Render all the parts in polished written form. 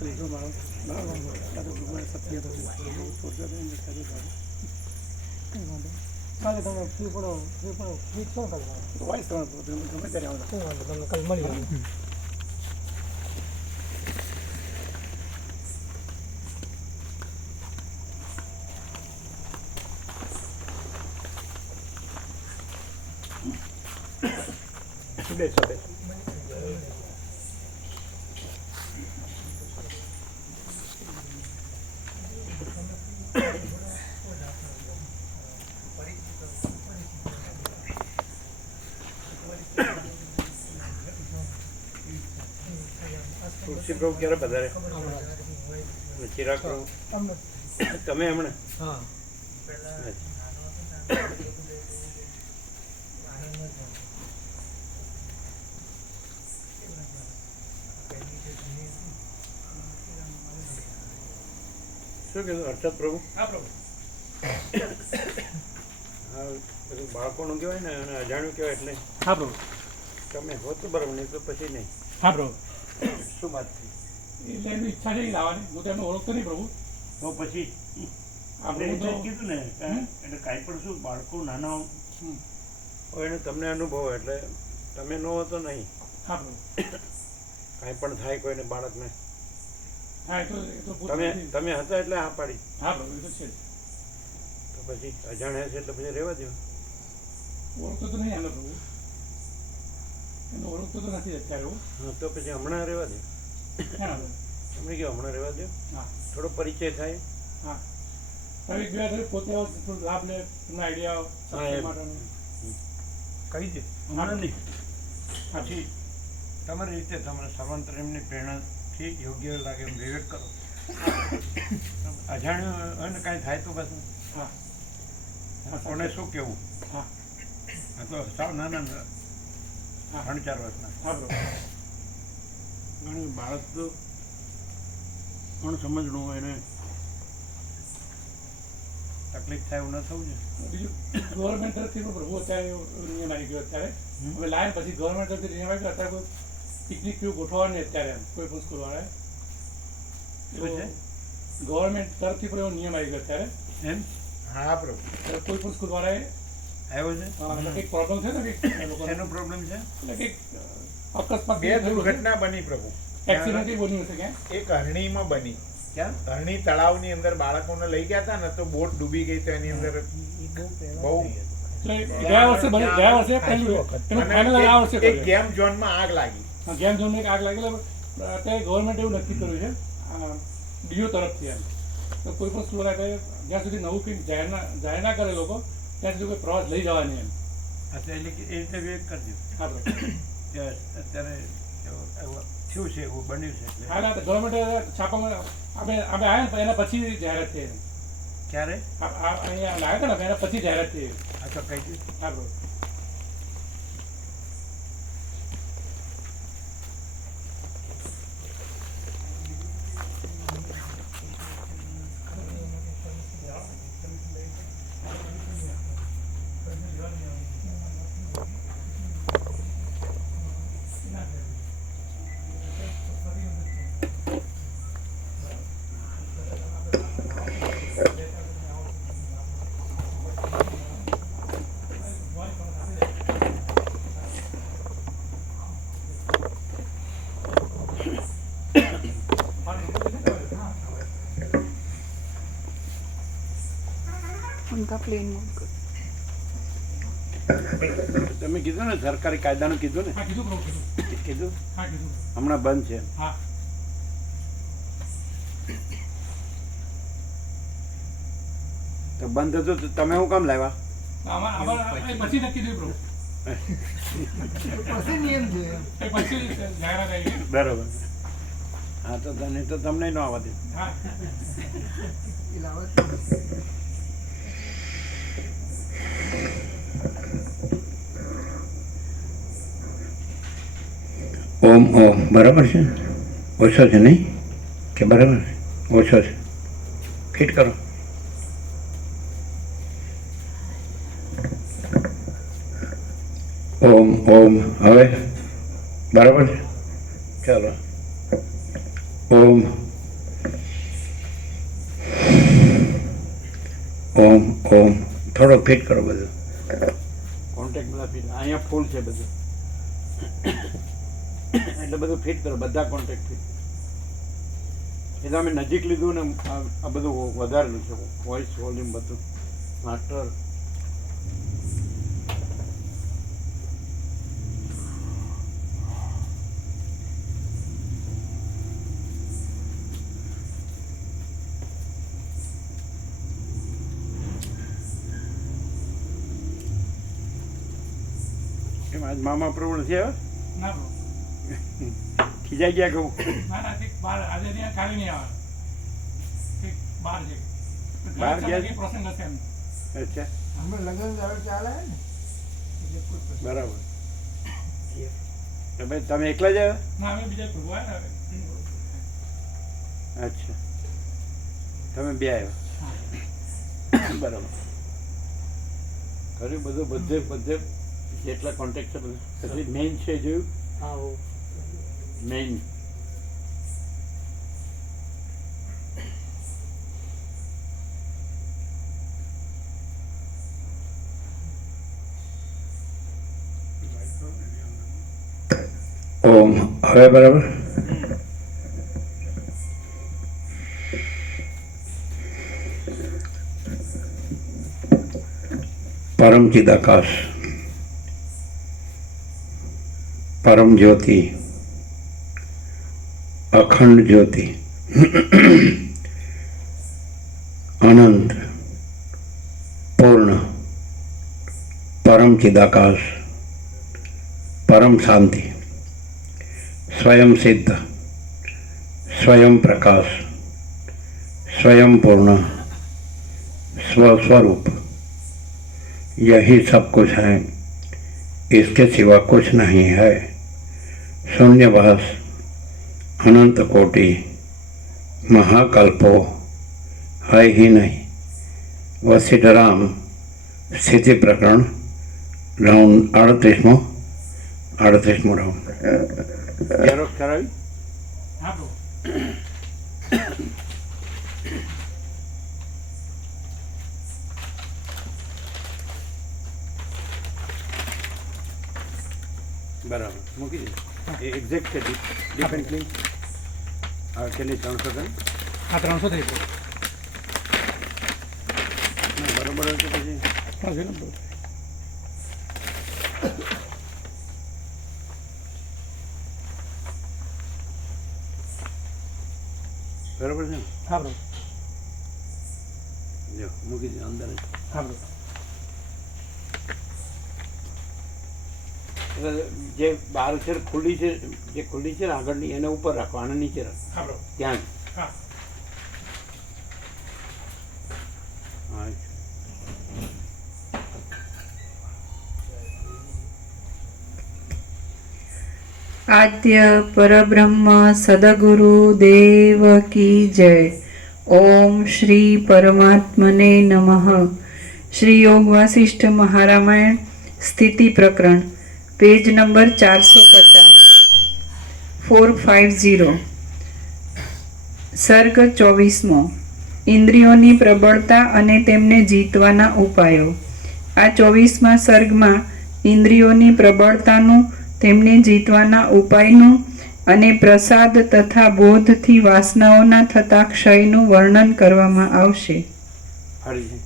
કાલે તમે ફ્રી પડો ફ્રી છો કાલે વાઇસ ગમે ત્યારે આવો તમને કાલે મળી જાય. તુલસી પ્રભુ ક્યારે પધારે? ચિરાગ પ્રભુ તમે હમણાં? હા શું કીધું હર્ષદ પ્રભુ? હા પ્રભુ. હા બધું બાળકોનું કહેવાય ને અને અજાણ્યું કહેવાય એટલે હા પ્રભુ. તમે હો તો બરાબર, નહીં તો પછી નહીં. હા પ્રભુ. શું વાત થઈ? એટલે એમની ઈચ્છા છે લાવવાની. હું તો એમને ઓળખતો નહીં પ્રભુ. તો પછી આપણે આપણે એટલે જ કીધું ને એટલે કાંઈ પણ શું બાળકો નાના હોય એને તમને અનુભવ એટલે તમે ન હો તો નહીં. હા પ્રભુ. કાંઈ પણ થાય કોઈને બાળકને હા એ તો તમે હતા એટલે હા પાડી. હા પ્રભુ એ તો છે જ. તો પછી અજાણ્યા છે એટલે પછી રહેવા દો. ઓળખતો તો નહીં આનો પ્રભુ. એને ઓળખતો તો નથી અત્યારે હું. હા તો પછી હમણાં રહેવા દો. હા પ્રભુ. એમણે કહ્યું હમણાં રહેવા દો, હા થોડો પરિચય થાય. હા તમે ગયા તો પોતે થોડું લાભ લે એમના આઈડિયા માટેનું કહી દે હમણાં નહીં. પછી તમારી રીતે તમારે સર્વાંતર એમની પ્રેરણાથી યોગ્ય લાગે એમ વિવેક કરો. અજાણ્યું હોય ને કાંઈ થાય તો પાછું હા કોને શું કહેવું? હા આ તો સાવ નાના હા 3-4 વર્ષના હા પ્રભુ. ઘણી બાળક તો સમજણું હોય એને તકલીફ થાય એવું ન થવું છે. બીજું ગવર્મેન્ટ તરફથી પણ પ્રભુ અત્યારે એવો નિયમ આવી ગયો અત્યારે હવે લાયન પછી ગવર્મેન્ટ તરફથી નિયમ આવી ગયો અત્યારે કોઈ પિકનિક કેવું ગોઠવવાની અત્યારે એમ કોઈ પણ સ્કૂલવાળાએ ગવર્મેન્ટ તરફથી પણ એવો નિયમ આવી ગયો અત્યારે એમ? હા પ્રભુ. કોઈ પણ સ્કૂલવાળાએ આવ્યો છે. કંઈક પ્રોબ્લેમ છે ને કંઈક લોકોને એનો પ્રોબ્લેમ છે એટલે કંઈક અકસ્માત બે દુર્ઘટના બની પ્રભુ. એક્સિડન્ટ બન્યું છે ક્યાં એક હરણીમાં બની. ક્યાં? હરણી તળાવની અંદર બાળકોને લઈ ગયા હતા ને તો બોટ ડૂબી ગઈ તો એની અંદર બહુ ગયા વર્ષે પહેલું એનું ફાઇનલ આ વર્ષે એક ગેમ ઝોનમાં આગ લાગી. ગેમ ઝોનમાં આગ લાગી અત્યારે ગવર્મેન્ટ એવું નક્કી કર્યું છે ડીઓ તરફથી એમ તો કોઈ પણ સ્કૂલ જ્યાં સુધી નવું કંઈક જાહેર ના કરે લોકો ત્યાં સુધી કોઈ પ્રવાસ લઈ જવા નહીં એમ. અચ્છા એટલે કે એ રીતે વિવેક કરજો. હા બરાબર. કે અત્યારે એવું થયું છે, એવું બન્યું છે એટલે હા તો ગવર્મેન્ટ છાપામાં આપણે આવ્યા ને એના પછી જાહેરાત થઈ ક્યારે અહીંયા લાવ્યા હતા ને એના પછી જાહેરાત થઈ. આ તો કહી દીધું. હા બરાબર. उनका प्लेन मोड कर. તમે કીધું ને સરકારી કાયદાનું કીધું ને? હા કીધું પ્રભુ કીધું હા કીધું હમણાં બંધ છે. હા તો બંધ હતું તો તમે શું કામ લાવ્યા? પછી નક્કી થયું પ્રભુ. પછી નિયમ છે પછી જાહેરાત આવી. બરોબર. હા તો તને તો તમને ન આવવા દે. હા ઓમ ઓમ બરાબર છે? ઓછો છે નહીં કે બરાબર છે? ઓછો છે. ફિટ કરો. ઓમ ઓમ હવે બરાબર છે? ચાલો. ઓમ ઓમ થોડોક ફિટ કરો બધું. કોન્ટેક્ટ બધા ફિટ, અહીંયા ફૂલ છે બધું, એટલે બધું ફિટ કરો, બધા કોન્ટેક્ટ ફિટ. એટલે અમે નજીક લીધું ને આ બધું વધારેલું છે, વોઇસ વોલ્યુમ બધું માસ્ટર. એમ આજ મામા પ્રવણ છે હવે ના bro. ખીજાઈ ગયા કહું. ના ના ઠીક બાર આજે ત્યાં કાલે નહીં આવે ઠીક બાર છે બહાર ગયા છે? પ્રસંગ હશે એમ અચ્છા અમે લગ્ન ચાલે ને બરાબર. તો ભાઈ તમે એકલા જ આવ્યા? ના અમે બીજા પ્રભુ આવ્યા ને હવે. અચ્છા તમે બે આવ્યા, બરાબર. કર્યું બધું, બધે બધે જેટલા કોન્ટેક્ટ છે બધું. પછી મેઇન છે જોયું? મેઇન ઓમ હવે બરાબર. પરમ ચિદાકાશ, પરમ જ્યોતિ, અખંડ જ્યોતિ, અનંત, પૂર્ણ, પરમ ચિદાકાશ, પરમ શાંતિ, स्वयं सिद्ध, स्वयं प्रकाश, स्वयं पूर्ण, स्वस्वरूप, यही सब कुछ है, इसके सिवा कुछ नहीं है. शून्यवास, अनंत कोटि, महाकल्पो है ही नहीं. वशिष्ठराम स्थिति प्रकरण राउंड 38मो राउंड. ઝેરોક્ષ કરાવી. હા bro. બરાબર મૂકી દે. એ એક્ઝેક્ટ છે ડિફરન્ટલી. કેટલી 300 ટન? હા 300 થઈ ગયો. બરોબર હોય તો પછી હા છે ને bro. બરોબર છે ને? હા bro. જો મૂકી દે અંદર જ. હા bro. એટલે જે બહાર છે ખુલ્લી છે, જે ખુલ્લી છે ને આગળની એને ઉપર રાખો, આને નીચે રાખો, હા bro. ત્યાં જ. હા. હા આદ્ય પરબ્રહ્મ સદગુરુ દેવ કી જય. ઓમ શ્રી પરમાત્મને નમઃ. શ્રી યોગ વાસિષ્ઠ મહારામાયણ સ્થિતિ પ્રકરણ પેજ નંબર 450 450. સર્ગ 24મો. ઇન્દ્રિયોની પ્રબળતા અને તેમને જીતવાના ઉપાયો. આ 24મા સર્ગમાં ઇન્દ્રિયોની પ્રબળતાનું, તેમને જીતવાના ઉપાયનું અને પ્રસાદ તથા બોધથી વાસનાઓના થતા ક્ષયનું વર્ણન કરવામાં આવશે. ફરી છે.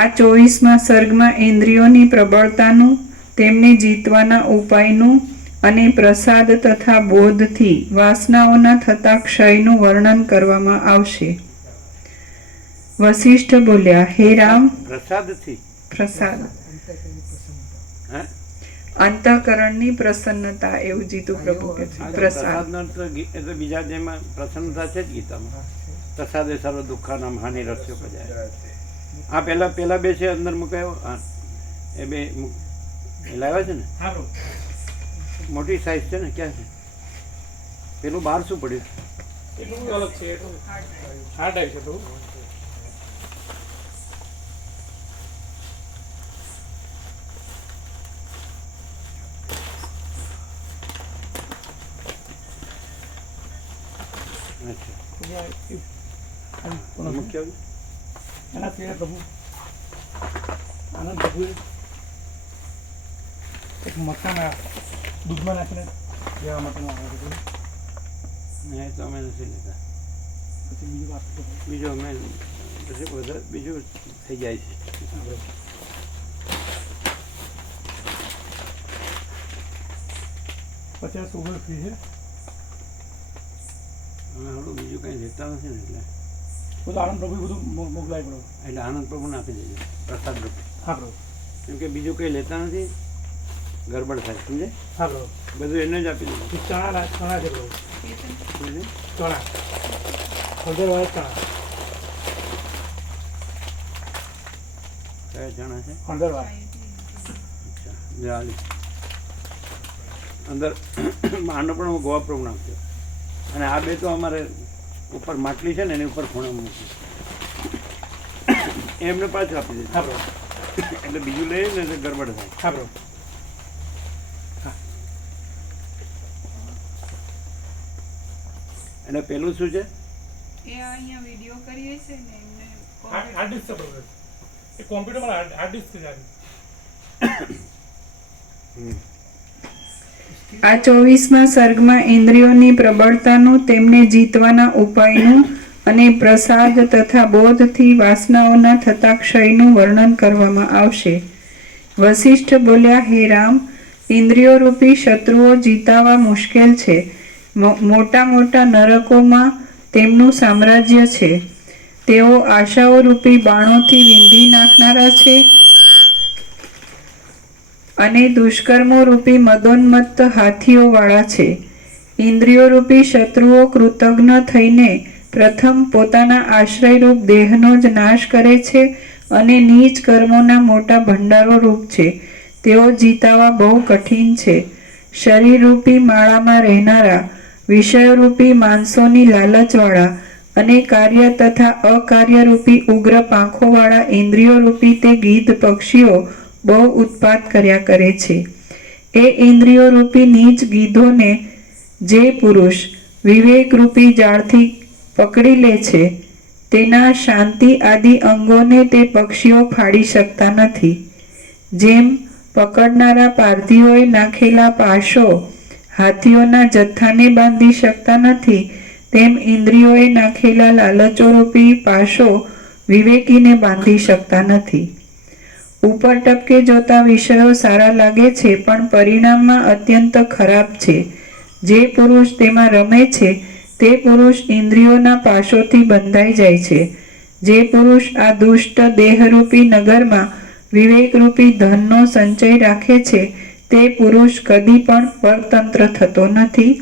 આ 24મા સર્ગમાં ઇન્દ્રિયોની પ્રબળતાનું, તેમને જીતવાના ઉપાયનું અને પ્રસાદ તથા બોધથી વાસનાઓના થતા ક્ષયનું વર્ણન કરવામાં આવશે. વશિષ્ઠ બોલ્યા, હે રામ. પ્રસાદથી પ્રસાદ હે અંતઃકરણની પ્રસન્નતા, એવું જીતુ પ્રભુ કહે છે. પ્રસાદ પ્રસાદનો અર્થ એ તો બીજા જેમાં પ્રસન્નતા છે જ ગીતામાં. પ્રસાદે સર્વ દુઃખાનામ હાનિ રસ્યો પજાય. આ પેલા બે છે અંદર મુકાયો. હા એ બે લાવ્યા છે ને, હા bro. મોટી સાઈઝ છે ને. ક્યાં છે પેલું? બહાર શું પડ્યું? એટલું બધું અલગ છે, એટલું હાર્ડ આવી છે થોડું. અચ્છા મૂક્યા મૂક્યા એના સિવાય પ્રભુ આનંદ પ્રભુએ એક મકાના દૂધમાં નાખીને લેવા માટેનો આવે છે. નહીં તો અમે નથી લેતા. પછી બીજું વાત કરો. બીજું અમે પછી વધારે બીજું થઈ જાય છે. હા, બરોબર. પછી આ સુગર ફ્રી છે. અમે હળું બીજું કંઈ લેતા નથી ને એટલે બધું આનંદ પ્રભુ બધું મોકલાય બરોબર. એટલે આનંદ પ્રભુને આપી દેજો પ્રસાદ રૂપે. હા બરોબર. કેમ કે બીજું કંઈ લેતા નથી, ગડબડ થાય, સમજે? હા બરોબર. બધું એને જ આપી દેજો. ચણા છે બરોબર. સમજે? ચણા હળદરવાળા ચણા કયા ચણા છે? હળદરવાળા. અચ્છા, ચાલે. અંદર આનો પણ હું ગોવા પ્રભુ નાખજો. અને આ બે તો અમારે ઉપર માટલી છે ને એની ઉપર ખૂણામાં મૂક્યું એમને પાછું આપી દેજો. હા બરોબર. એટલે બીજું લઈએ ને એટલે ગડબડ થાય. હા બરોબર. એટલે પેલું શું છે? એ અહીંયા વિડિયો કરીએ છે ને એમને હાર્ડ ડિસ્ક છે બરોબર. એ કોમ્પ્યુટરમાં હાર્ડ ડિસ્ક છે. આ 24મા સર્ગમાં ઇન્દ્રિયોની પ્રબળતાનું, તેમને જીતવાના ઉપાયનું અને પ્રસાદ તથા બોધથી વાસનાઓના થતા ક્ષયનું વર્ણન કરવામાં આવશે. વશિષ્ઠ બોલ્યા, હે રામ, ઇન્દ્રિયો રૂપી શત્રુઓ જીતાવા મુશ્કેલ છે. મોટા મોટા નરકોમાં તેમનું સામ્રાજ્ય છે. તેઓ આશાઓ રૂપી બાણોથી વીંધી નાખનારા છે અને દુષ્કર્મો રૂપી મદોન્મત્ત હાથીઓવાળા છે. ઇન્દ્રિયો રૂપી શત્રુઓ કૃતજ્ઞ થઈને પ્રથમ પોતાના આશ્રયરૂપ દેહનો જ નાશ કરે છે અને નીચ કર્મોના મોટા ભંડારો રૂપ છે. તેઓ જીતાવા બહુ કઠિન છે. શરીરરૂપી માળામાં રહેનારા, વિષયરૂપી માણસોની લાલચવાળા અને કાર્ય તથા અકાર્યરૂપી ઉગ્ર પાંખોવાળા ઇન્દ્રિયોરૂપી તે ગીધ પક્ષીઓ બહુ ઉત્પાત કર્યા કરે છે. એ ઇન્દ્રિયો રૂપી નીચ ગીધોને જે પુરુષ વિવેકરૂપી જાળથી પકડી લે છે, તેના શાંતિ આદિ અંગોને તે પક્ષીઓ ફાડી શકતા નથી. જેમ પકડનારા પારધીઓએ નાખેલા પાશો હાથીઓના જથ્થાને બાંધી શકતા નથી, તેમ ઇન્દ્રિયોએ નાખેલા લાલચોરૂપી પાશો વિવેકીને બાંધી શકતા નથી. ઉપર ટપકે જોતા વિષયો સારા લાગે છે, પણ પરિણામમાં અત્યંત ખરાબ છે. જે પુરુષ તેમાં રમે છે તે પુરુષ ઇન્દ્રિયોના પાશોથી બંધાઈ જાય છે. જે પુરુષ આ દુષ્ટ દેહરૂપી નગરમાં વિવેકરૂપી ધનનો સંચય રાખે છે, તે પુરુષ કદી પણ પરતંત્ર થતો નથી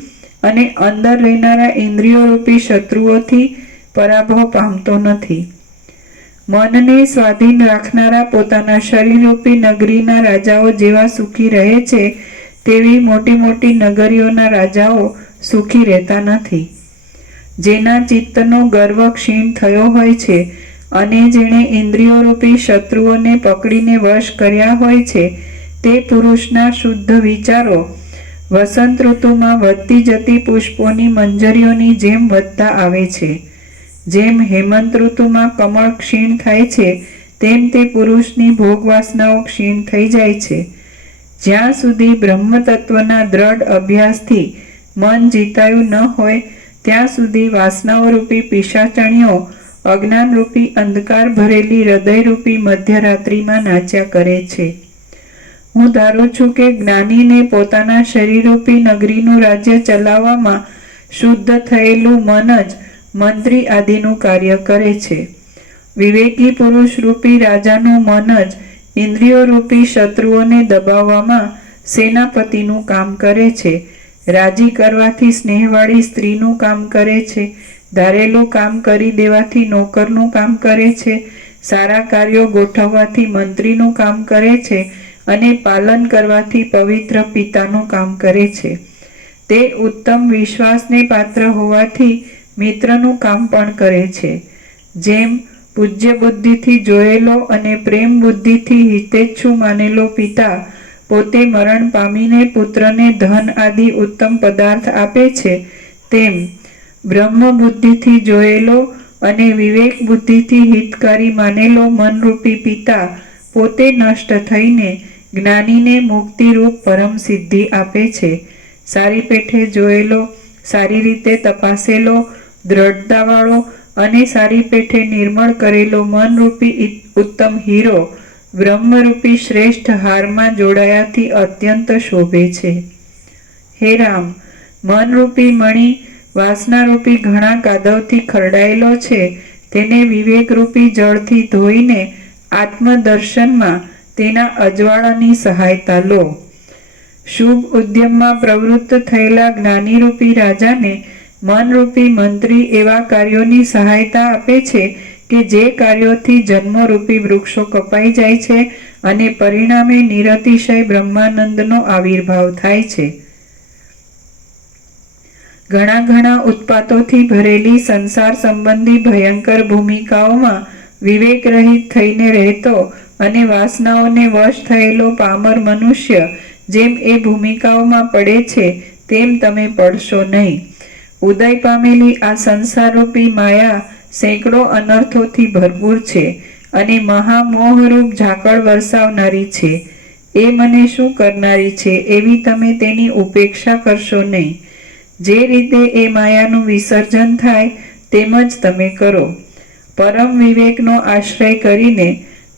અને અંદર રહેનારા ઇન્દ્રિયોરૂપી શત્રુઓથી પરાભવ પામતો નથી. મનને સ્વાધીન રાખનારા પોતાના શરીરરૂપી નગરીના રાજાઓ જેવા સુખી રહે છે, તેવી મોટી મોટી નગરીઓના રાજાઓ સુખી રહેતા નથી. જેના ચિત્તનો ગર્વ ક્ષીણ થયો હોય છે અને જેણે ઇન્દ્રિયોરૂપી શત્રુઓને પકડીને વશ કર્યા હોય છે, તે પુરુષના શુદ્ધ વિચારો વસંત ઋતુમાં વધતી જતી પુષ્પોની મંજરીઓની જેમ વધતા આવે છે. જેમ હેમંત ઋતુમાં કમળ ક્ષીણ થાય છે, તેમ તે પુરુષની ભોગવાસનાઓ ક્ષીણ થઈ જાય છે. જ્યાં સુધી બ્રહ્મતત્વના દ્રઢ અભ્યાસથી મન જીતાયું ન હોય, ત્યાં સુધી વાસનાઓરૂપી પિશાચણીઓ અજ્ઞાનરૂપી અંધકાર ભરેલી હૃદયરૂપી મધ્યરાત્રિમાં નાચ્યા કરે છે. હું ધારું છું કે જ્ઞાનીને પોતાના શરીરરૂપી નગરીનું રાજ્ય ચલાવવામાં શુદ્ધ થયેલું મન જ મંત્રી આદિનું કાર્ય કરે છે. વિવેકી પુરુષ રૂપી રાજાનું મન જ ઇન્દ્રિયોરૂપી શત્રુઓને દબાવવામાં સેનાપતિનું કામ કરે છે. રાજી કરવાથી સ્નેહવાળી સ્ત્રીનું કામ કરે છે. ધારેલું કામ કરી દેવાથી નોકરનું કામ કરે છે. સારા કાર્યો ગોઠવવાથી મંત્રીનું કામ કરે છે અને પાલન કરવાથી પવિત્ર પિતાનું કામ કરે છે. તે ઉત્તમ વિશ્વાસને પાત્ર હોવાથી મિત્રનું કામ પણ કરે છે. જેમ પૂજ્ય બુદ્ધિથી જોયેલો અને પ્રેમ બુદ્ધિથી હિતેચ્છુ માનેલો પિતા પોતે મરણ પામીને પુત્રને ધન આદિ ઉત્તમ પદાર્થ આપે છે, તેમ બ્રહ્મ બુદ્ધિથી જોયેલો અને વિવેક બુદ્ધિથી હિતકારી માનેલો મનરૂપી પિતા પોતે નષ્ટ થઈને જ્ઞાનીને મુક્તિરૂપ પરમ સિદ્ધિ આપે છે. સારી પેઠે જોયેલો, સારી રીતે તપાસેલો, દ્રઢતાવાળો અને સારી પેઠે નિર્મળ કરેલો મનરૂપી ઉત્તમ હીરો બ્રહ્મરૂપી શ્રેષ્ઠ હારમાં જોડાયાથી અત્યંત શોભે છે. હે રામ, મનરૂપી મણિ વાસનારૂપી ઘણા કાદવથી ખરડાયેલો છે. તેને વિવેકરૂપી જળથી ધોઈને આત્મદર્શનમાં તેના અજવાળાની સહાયતા લો. શુભ ઉદ્યમમાં પ્રવૃત્ત થયેલા જ્ઞાનીરૂપી રાજાને મનરૂપી મંત્રી એવા કાર્યોની સહાયતા આપે છે કે જે કાર્યોથી જન્મરૂપી વૃક્ષો કપાઈ જાય છે અને પરિણામે નિરતિશય બ્રહ્માનંદનો આવિર્ભાવ થાય છે. ઘણા ઉત્પાતોથી ભરેલી સંસાર સંબંધી ભયંકર ભૂમિકાઓમાં વિવેક રહિત થઈને રહેતો અને વાસનાઓને વશ થયેલો પામર મનુષ્ય જેમ એ ભૂમિકાઓમાં પડે છે તેમ તમે પડશો નહીં. ઉદય પામેલી આ સંસારરૂપી માયા સેંકડો અનર્થોથી ભરપૂર છે અને મહામોહરૂપ ઝાકળ વરસાવનારી છે. એ મને શું કરનારી છે એવી તમે તેની ઉપેક્ષા કરશો નહીં. જે રીતે એ માયાનું વિસર્જન થાય તેમ જ તમે કરો. પરમ વિવેકનો આશ્રય કરીને,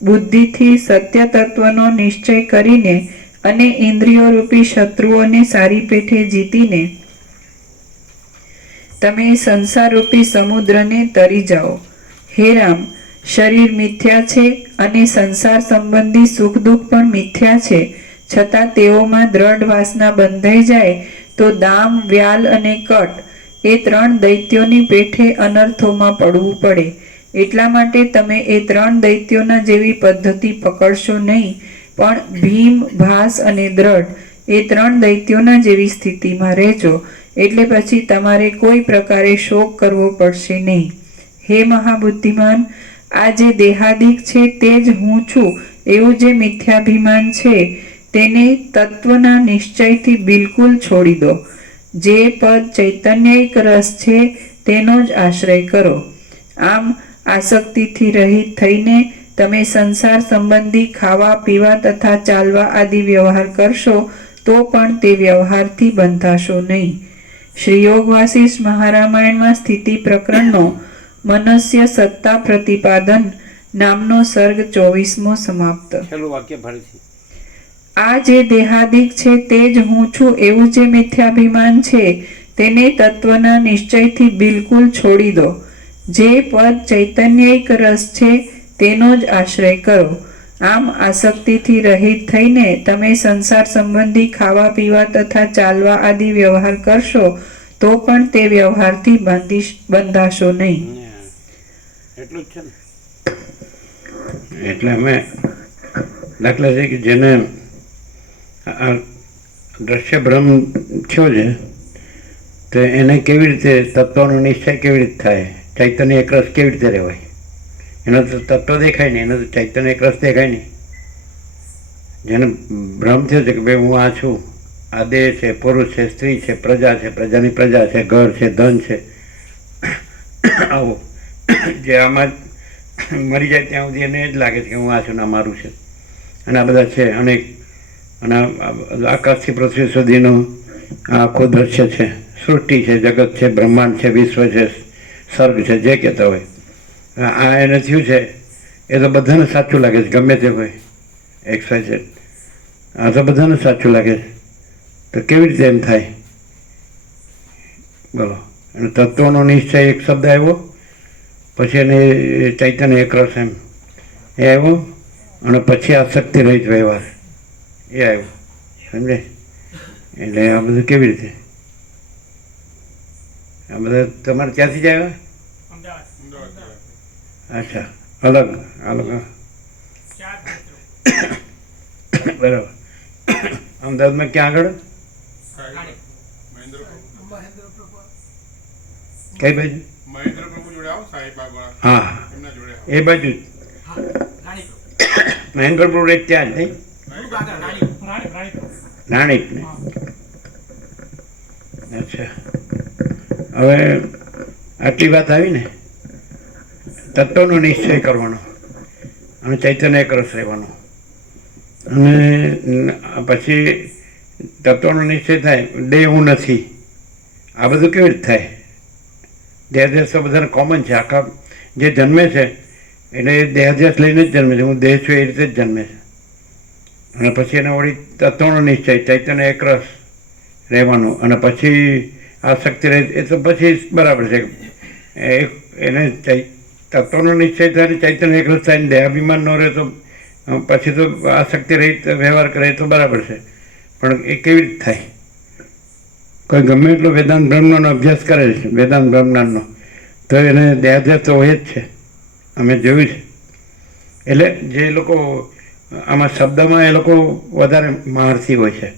બુદ્ધિથી સત્ય તત્વનો નિશ્ચય કરીને અને ઇન્દ્રિયોરૂપી શત્રુઓને સારી પેઠે જીતીને તમે સંસારરૂપી સમુદ્રને તરી જાઓ. હે રામ, શરીર મિથ્યા છે અને સંસાર સંબંધી સુખ દુઃખ પણ મિથ્યા છે, છતાં તેઓમાં દ્રઢ વાસના બંધાઈ જાય તો દામ, વ્યાલ અને કટ એ 3 દૈત્યોની પેઠે અનર્થોમાં પડવું પડે. એટલા માટે તમે એ 3 દૈત્યોના જેવી પદ્ધતિ પકડશો નહીં, પણ ભીમ, ભાસ અને દ્રઢ એ 3 દૈત્યોના જેવી સ્થિતિમાં રહેજો. એટલે પછી તમારે કોઈ પ્રકારે શોક કરવો પડશે નહીં. હે મહાબુદ્ધિમાન, આ જે દેહાદિક છે તે જ હું છું એવું જે મિથ્યાભિમાન છે તેને તત્વના નિશ્ચયથી બિલકુલ છોડી દો. જે પદ ચૈતન્યિક રસ છે તેનો જ આશ્રય કરો. આમ આસક્તિથી રહિત થઈને તમે સંસાર સંબંધી ખાવા, પીવા તથા ચાલવા આદિ વ્યવહાર કરશો તો પણ તે વ્યવહારથી બંધાશો નહીં. શ્રી યોગ વાસિષ્ઠ મહારામાયણમાં સ્થિતિ પ્રકરણનો મનસ્ય સત્તા પ્રતિપાદન નામનો સર્ગ 24મો સમાપ્ત. છેલ્લું વાક્ય ફરીથી. આ જે દેહાદિક છે તે જ હું છું એવું જે મિથ્યાભિમાન છે તેને તત્વના નિશ્ચયથી બિલકુલ છોડી દો. જે પદ ચૈતન્યિક રસ છે તેનો જ આશ્રય કરો. આમ આસક્તિથી રહિત થઈને તમે સંસાર સંબંધી ખાવા, પીવા તથા ચાલવા આદિ વ્યવહાર કરશો તો પણ તે વ્યવહારથી બંધાશો નહીં. એટલું જ છે ને. એટલે અમે દાખલા છે કે જેને આ દ્રશ્ય ભ્રમ થયો છે તો એને કેવી રીતે તત્વનો નિશ્ચય કેવી રીતે થાય, ચૈતન્ય એકરસ કેવી રીતે રહેવાય? એનો તો તત્વ દેખાય નહીં, એનો તો ચૈતન્ય એકરસ દેખાય નહીં. જેને ભ્રમ થયો છે કે ભાઈ હું આ છું, આ દેહ છે, પુરુષ છે, સ્ત્રી છે, પ્રજા છે, પ્રજાની પ્રજા છે, ઘર છે, ધન છે, આવું જે આમાં મરી જાય ત્યાં સુધી એને જ લાગે છે કે હું આ છું ને આ મારું છે અને આ બધા છે અનેક. અને આકાશથી પૃથ્વી સુધીનું આખું દ્રશ્ય છે, સૃષ્ટિ છે, જગત છે, બ્રહ્માંડ છે, વિશ્વ છે, સર્ગ છે, જે કહેતા હોય આ એને થયું છે એ તો બધાને સાચું લાગે છે. ગમે તે હોય XY છે, આ તો બધાને સાચું લાગે છે. તો કેવી રીતે એમ થાય બોલો? અને તત્વનો નિશ્ચય એક શબ્દ આવ્યો, પછી એને ચૈતન્ય એકરસ એમ એ આવ્યો, અને પછી આસક્તિ રહિત વ્યવહાર એ આવ્યો. સમજે? એટલે આ બધું કેવી રીતે? આ બધા તમારે ક્યાંથી જ આવ્યા? અચ્છા, અલગ અલગ. બરાબર. અમદાવાદમાં ક્યાં આગળ? કઈ બાજુ? હા, એ બાજુ મહેન્દ્રપુર રેટ ત્યાં જ નહીં? રાણીપ ને? અચ્છા. હવે આટલી વાત આવી ને, તત્વનો નિશ્ચય કરવાનો અને ચૈતન્ય એકરસ રહેવાનો. અને પછી તત્વનો નિશ્ચય થાય, દેહ હું નથી. આ બધું કેવી રીતે થાય? દેહાધ્યાસ તો બધાને કોમન છે. આખા જે જન્મે છે એટલે એ દેહાધ્યાસ લઈને જ જન્મે છે. હું દેહ છું એ રીતે જ જન્મે છે. અને પછી એને વળી તત્વનો નિશ્ચય, ચૈતન્ય એક રસ રહેવાનું, અને પછી આસક્તિ રહે, એ તો પછી બરાબર છે. એને તત્વનો નિશ્ચય થાય, ચૈતન્ય એક રસ થાય, દેહાભિમાન ન રહે તો પછી તો આસક્તિ રહિત વ્યવહાર કરે તો બરાબર છે. પણ એ કેવી રીતે થાય? કોઈ ગમે એટલો વેદાંત બ્રહ્મનો અભ્યાસ કરે છે, વેદાંત બ્રહ્મજ્ઞાનનો, તો એને દેહાધ્યાસ તો હોય જ છે. અમે જોયું છે. એટલે જે લોકો આમાં શબ્દમાં એ લોકો વધારે મહારથી હોય છે.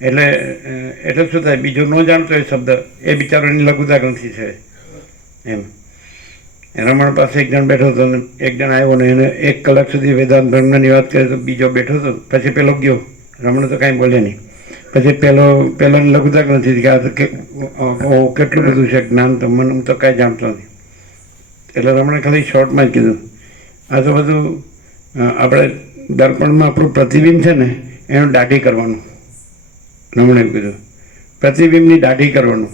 એટલે શું થાય, બીજો ન જાણતો એ શબ્દ, એ બિચારોની લઘુતા ગ્રંથિ છે એમ. રમણ પાસે એક જણ બેઠો હતો, એક જણ આવ્યો ને એને 1 કલાક સુધી વેદાંત બ્રહ્મની વાત કરી, તો બીજો બેઠો હતો. પછી પેલો ગયો, રમણ તો કાંઈ બોલે નહીં. પછી પેલાની લઘુતા ગ્રંથિ કે આ તો કેટલું બધું છે જ્ઞાન, તો મને હું તો કાંઈ જાણતો નથી. એટલે રમણે ખાલી શોર્ટમાં જ કીધું, આ તો બધું આપણે દર્પણમાં આપણું પ્રતિબિંબ છે ને એનું દાઢી કરવાનું. રમણે એમ કીધું, પ્રતિબિંબની દાઢી કરવાનું,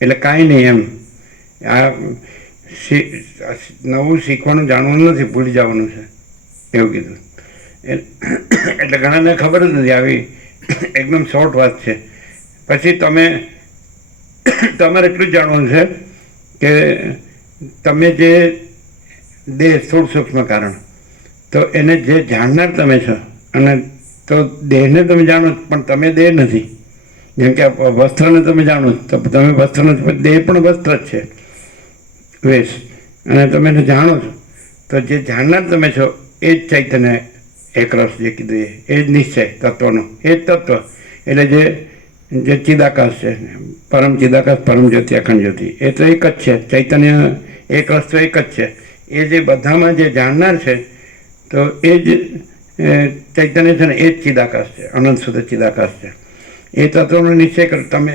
એટલે કાંઈ નહીં એમ. આ નવું શીખવાનું, જાણવાનું નથી, ભૂલી જવાનું છે એવું કીધું. એટલે ઘણાને ખબર જ નથી. આવી એકદમ શોર્ટ વાત છે. પછી તમારે એટલું જ જાણવાનું છે કે તમે જે દેહ, સ્થૂળ સૂક્ષ્મ કારણ, તો એને જે જાણનાર તમે છો, અને તો દેહને તમે જાણો પણ તમે દેહ નથી. જેમ કે વસ્ત્રને તમે જાણો તો તમે વસ્ત્ર નથી, પણ દેહ પણ વસ્ત્ર જ છે, વેશ. અને તમે એને જાણો છો, તો જે જાણનાર તમે છો એ જ ચૈતન્ય એક રસ જે કીધું એ જ નિશ્ચય તત્વનો, એ જ તત્વ. એટલે જે ચિદાકાશ છે, પરમ ચિદાકાશ, પરમ જ્યોતિ, અખંડ જ્યોતિ, એ તો એક જ છે. ચૈતન્ય એક રસ તો એક જ છે. એ જે બધામાં જે જાણનાર છે, તો એ જ ચૈતન્ય છે ને, એ જ ચિદાકાશ છે, અનંત શુદ્ધ ચિદાકાશ છે. એ તત્વનો નિશ્ચય કરો. તમે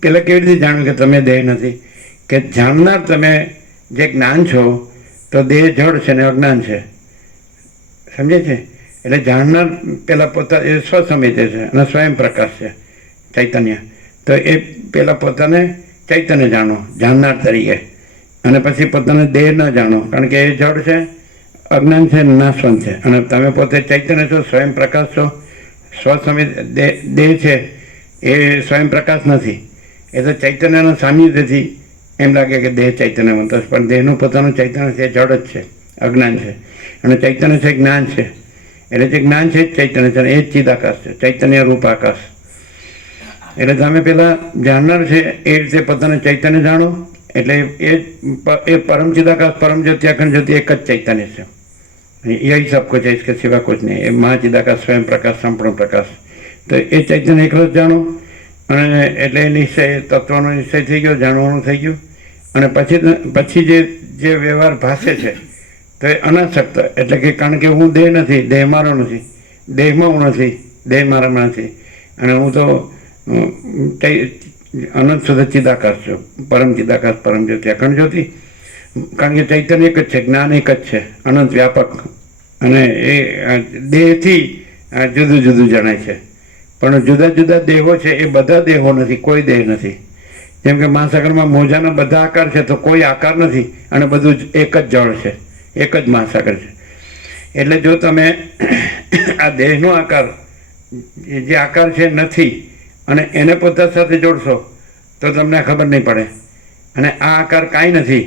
પહેલાં કેવી રીતે જાણ્યું કે તમે દેહ નથી? કે જાણનાર તમે જે જ્ઞાન છો, તો દેહ જડ છે ને અજ્ઞાન છે, સમજે છે? એટલે જાણનાર પહેલાં એ સ્વસમિત છે અને સ્વયં પ્રકાશ છે, ચૈતન્ય. તો એ પહેલાં પોતાને ચૈતન્ય જાણો જાણનાર તરીકે, અને પછી પોતાને દેહ ન જાણો, કારણ કે એ જડ છે, અજ્ઞાન છે, નાશવંત છે. અને તમે પોતે ચૈતન્ય છો, સ્વયં પ્રકાશ છો. સ્વસમિત દેહ છે એ સ્વયં પ્રકાશ નથી. એ તો ચૈતન્યના સાનિધ્યથી એમ લાગે કે દેહ ચૈતન્યવંત છે, પણ દેહનું પોતાનું ચૈતન્ય છે, જડ જ છે, અજ્ઞાન છે. અને ચૈતન્ય છે, જ્ઞાન છે. એટલે જે જ્ઞાન છે એ જ ચૈતન્ય છે, એ જ ચિદાકાશ છે, ચૈતન્ય રૂપ આકાશ. એટલે તમે પહેલાં જાણનાર છે એ રીતે પોતાને ચૈતન્ય જાણો. એટલે એ પરમ ચિદાકાશ, પરમ જ્યોતિ, અખંડ જ્યોતિ એક જ ચૈતન્ય છે. यही सब कुछ है, इसके सिवा कुछ नहीं. એ મહાચિદાકાશ, સ્વયં પ્રકાશ, સંપૂર્ણ પ્રકાશ. તો એ ચૈતન્ય એક રસ જાણો. અને એટલે નિશ્ચય, તત્વનો નિશ્ચય થઈ ગયો, જાણવાનું થઈ ગયું. અને પછી જે વ્યવહાર ભાષે છે, તો એ અનાસક્ત. એટલે કે કારણ કે હું દેહ નથી, દેહ મારો નથી, દેહમાં હું નથી, દેહ મારામાં નથી. અને હું તો અનંત શુદ્ધ ચિદાકાશ છું, પરમ ચિદાકાશ, પરમ જ્યોતિ, અખંડ જ્યોતિ. કારણ કે ચૈતન્ય એક જ છે, જ્ઞાન એક જ છે, અનંત વ્યાપક. અને એ દેહથી જુદું જુદું જણાય છે. પણ જુદા જુદા દેહો છે, એ બધા દેહો નથી, કોઈ દેહ નથી. જેમ કે મહાસાગરમાં મોજાના બધા આકાર છે, તો કોઈ આકાર નથી, અને બધું એક જ જળ છે, એક જ મહાસાગર છે. એટલે જો તમે આ દેહનો આકાર, જે આકાર છે નથી, અને એને પોતા સાથે જોડશો તો તમને ખબર નહીં પડે. અને આ આકાર કાંઈ નથી,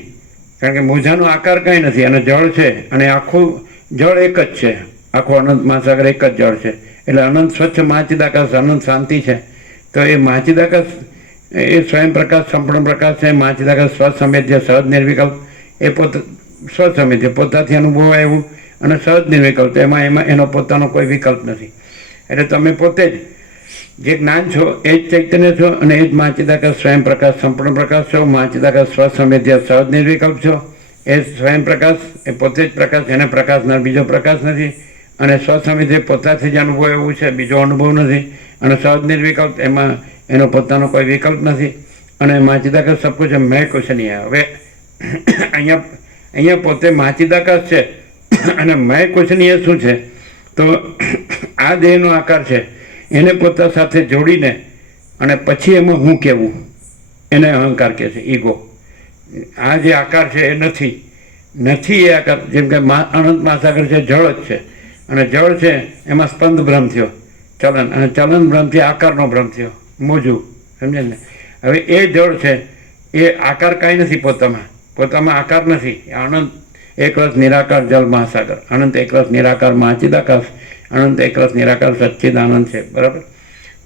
કારણ કે મોજાનો આકાર કાંઈ નથી, અને જળ છે, અને આખું જળ એક જ છે, આખો અનંત મહાસાગર એક જ જળ છે. એટલે અનંત સ્વચ્છ મહાચિદાકાશ, અનંત શાંતિ છે. તો એ મહાચિદાકાશ એ સ્વયં પ્રકાશ, સંપૂર્ણ પ્રકાશ છે. મહાચિદાકાશ સ્વસમેધ્ય, સહજ નિર્વિકલ્પ. એ પોતે સ્વસમેધ્ય, પોતાથી અનુભવાય એવું, અને સહજ નિર્વિકલ્પ, એમાં એનો પોતાનો કોઈ વિકલ્પ નથી. એટલે તમે પોતે જ જે જ્ઞાન છો એ જ ચૈતન્ય છો, અને એ જ મહાચિદાકાશ, સ્વયં પ્રકાશ, સંપૂર્ણ પ્રકાશ છો. મહાચિદાકાશ સ્વસમેધ્ય, સહજ નિર્વિકલ્પ છો. એ સ્વયં પ્રકાશ, એ પોતે જ પ્રકાશ, એને પ્રકાશનાર બીજો પ્રકાશ નથી. અને સ્વસમિધ્ય પોતાથી જ અનુભવ એવું છે, બીજો અનુભવ નથી. અને સહજ નિર્વિકલ્પ, એમાં એનો પોતાનો કોઈ વિકલ્પ નથી. અને મહાચિદાકાશ સબ કુછ મેં કુછ નહીં. હવે અહીંયા પોતે મહાચિદાકાશ છે, અને મેં કુછ નહીં એ શું છે? તો આ દેહનો આકાર છે એને પોતા સાથે જોડીને અને પછી એમાં હું કહેવું એને અહંકાર કહે છે, ઈગો. આ જે આકાર છે એ નથી એ આકાર. જેમ કે અનંત મહાસાગર છે, જળ જ છે, અને જળ છે એમાં સ્પંદ ભ્રમ થયો, ચલન, અને ચલન ભ્રમથી આકારનો ભ્રમ થયો, મોજું. સમજે ને? હવે એ જળ છે એ આકાર કાંઈ નથી પોતામાં આકાર નથી. અનંત એકરસ નિરાકાર જલ મહાસાગર, અનંત એકરસ નિરાકાર મહાચિદાકાશ, અનંત એકરસ નિરાકાર સચ્ચિદાનંદ છે. બરાબર?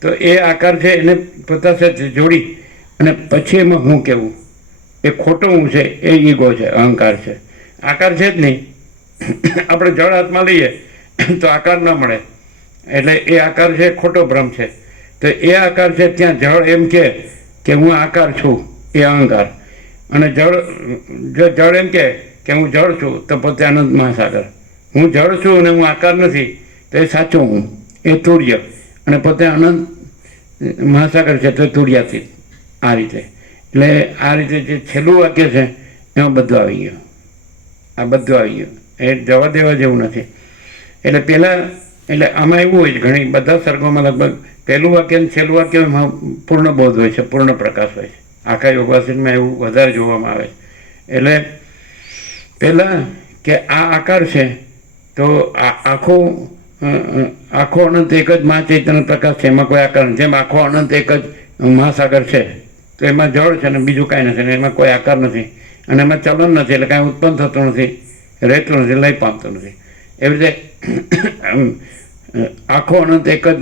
તો એ આકાર છે એને પોતા સાથે જોડી અને પછી એમાં હું કહેવું, એ ખોટો હું છે, એ ઈગો છે, અહંકાર છે. આકાર છે જ નહીં. આપણે જળ હાથમાં લઈએ તો આકાર ન મળે, એટલે એ આકાર છે ખોટો ભ્રમ છે. તો એ આકાર છે ત્યાં જળ એમ કે હું આકાર છું, એ અહંકાર. અને જો જળ એમ કે હું જળ છું તો પોતે અનંત મહાસાગર. હું જળ છું અને હું આકાર નથી તો એ સાચો હું, એ તુર્ય. અને પોતે અનંત મહાસાગર છે તો તુર્યાથી. આ રીતે. એટલે આ રીતે જે છેલ્લું વાક્ય છે એમાં બધું આવી ગયું. આ બધું આવી ગયું, એ જવા દેવા જેવું નથી. એટલે આમાં એવું હોય છે, ઘણી બધા સર્ગોમાં લગભગ પહેલું વાક્ય અને છેલ્લું વાક્યમાં પૂર્ણ બોધ હોય છે, પૂર્ણ પ્રકાશ હોય છે. આખા યોગવાસિનમાં એવું વધારે જોવામાં આવે છે. એટલે પહેલાં કે આ આકાર છે તો આખો અનંત એક જ મહા ચૈતન્ય પ્રકાશ છે, એમાં કોઈ આકાર નથી. જેમ આખો અનંત એક જ મહાસાગર છે તો એમાં જળ છે ને બીજું કાંઈ નથી, ને એમાં કોઈ આકાર નથી, અને એમાં ચલન નથી, એટલે કાંઈ ઉત્પન્ન થતું નથી, રહેતું નથી, લય પામતું નથી. એવી રીતે આખો અનંત એક જ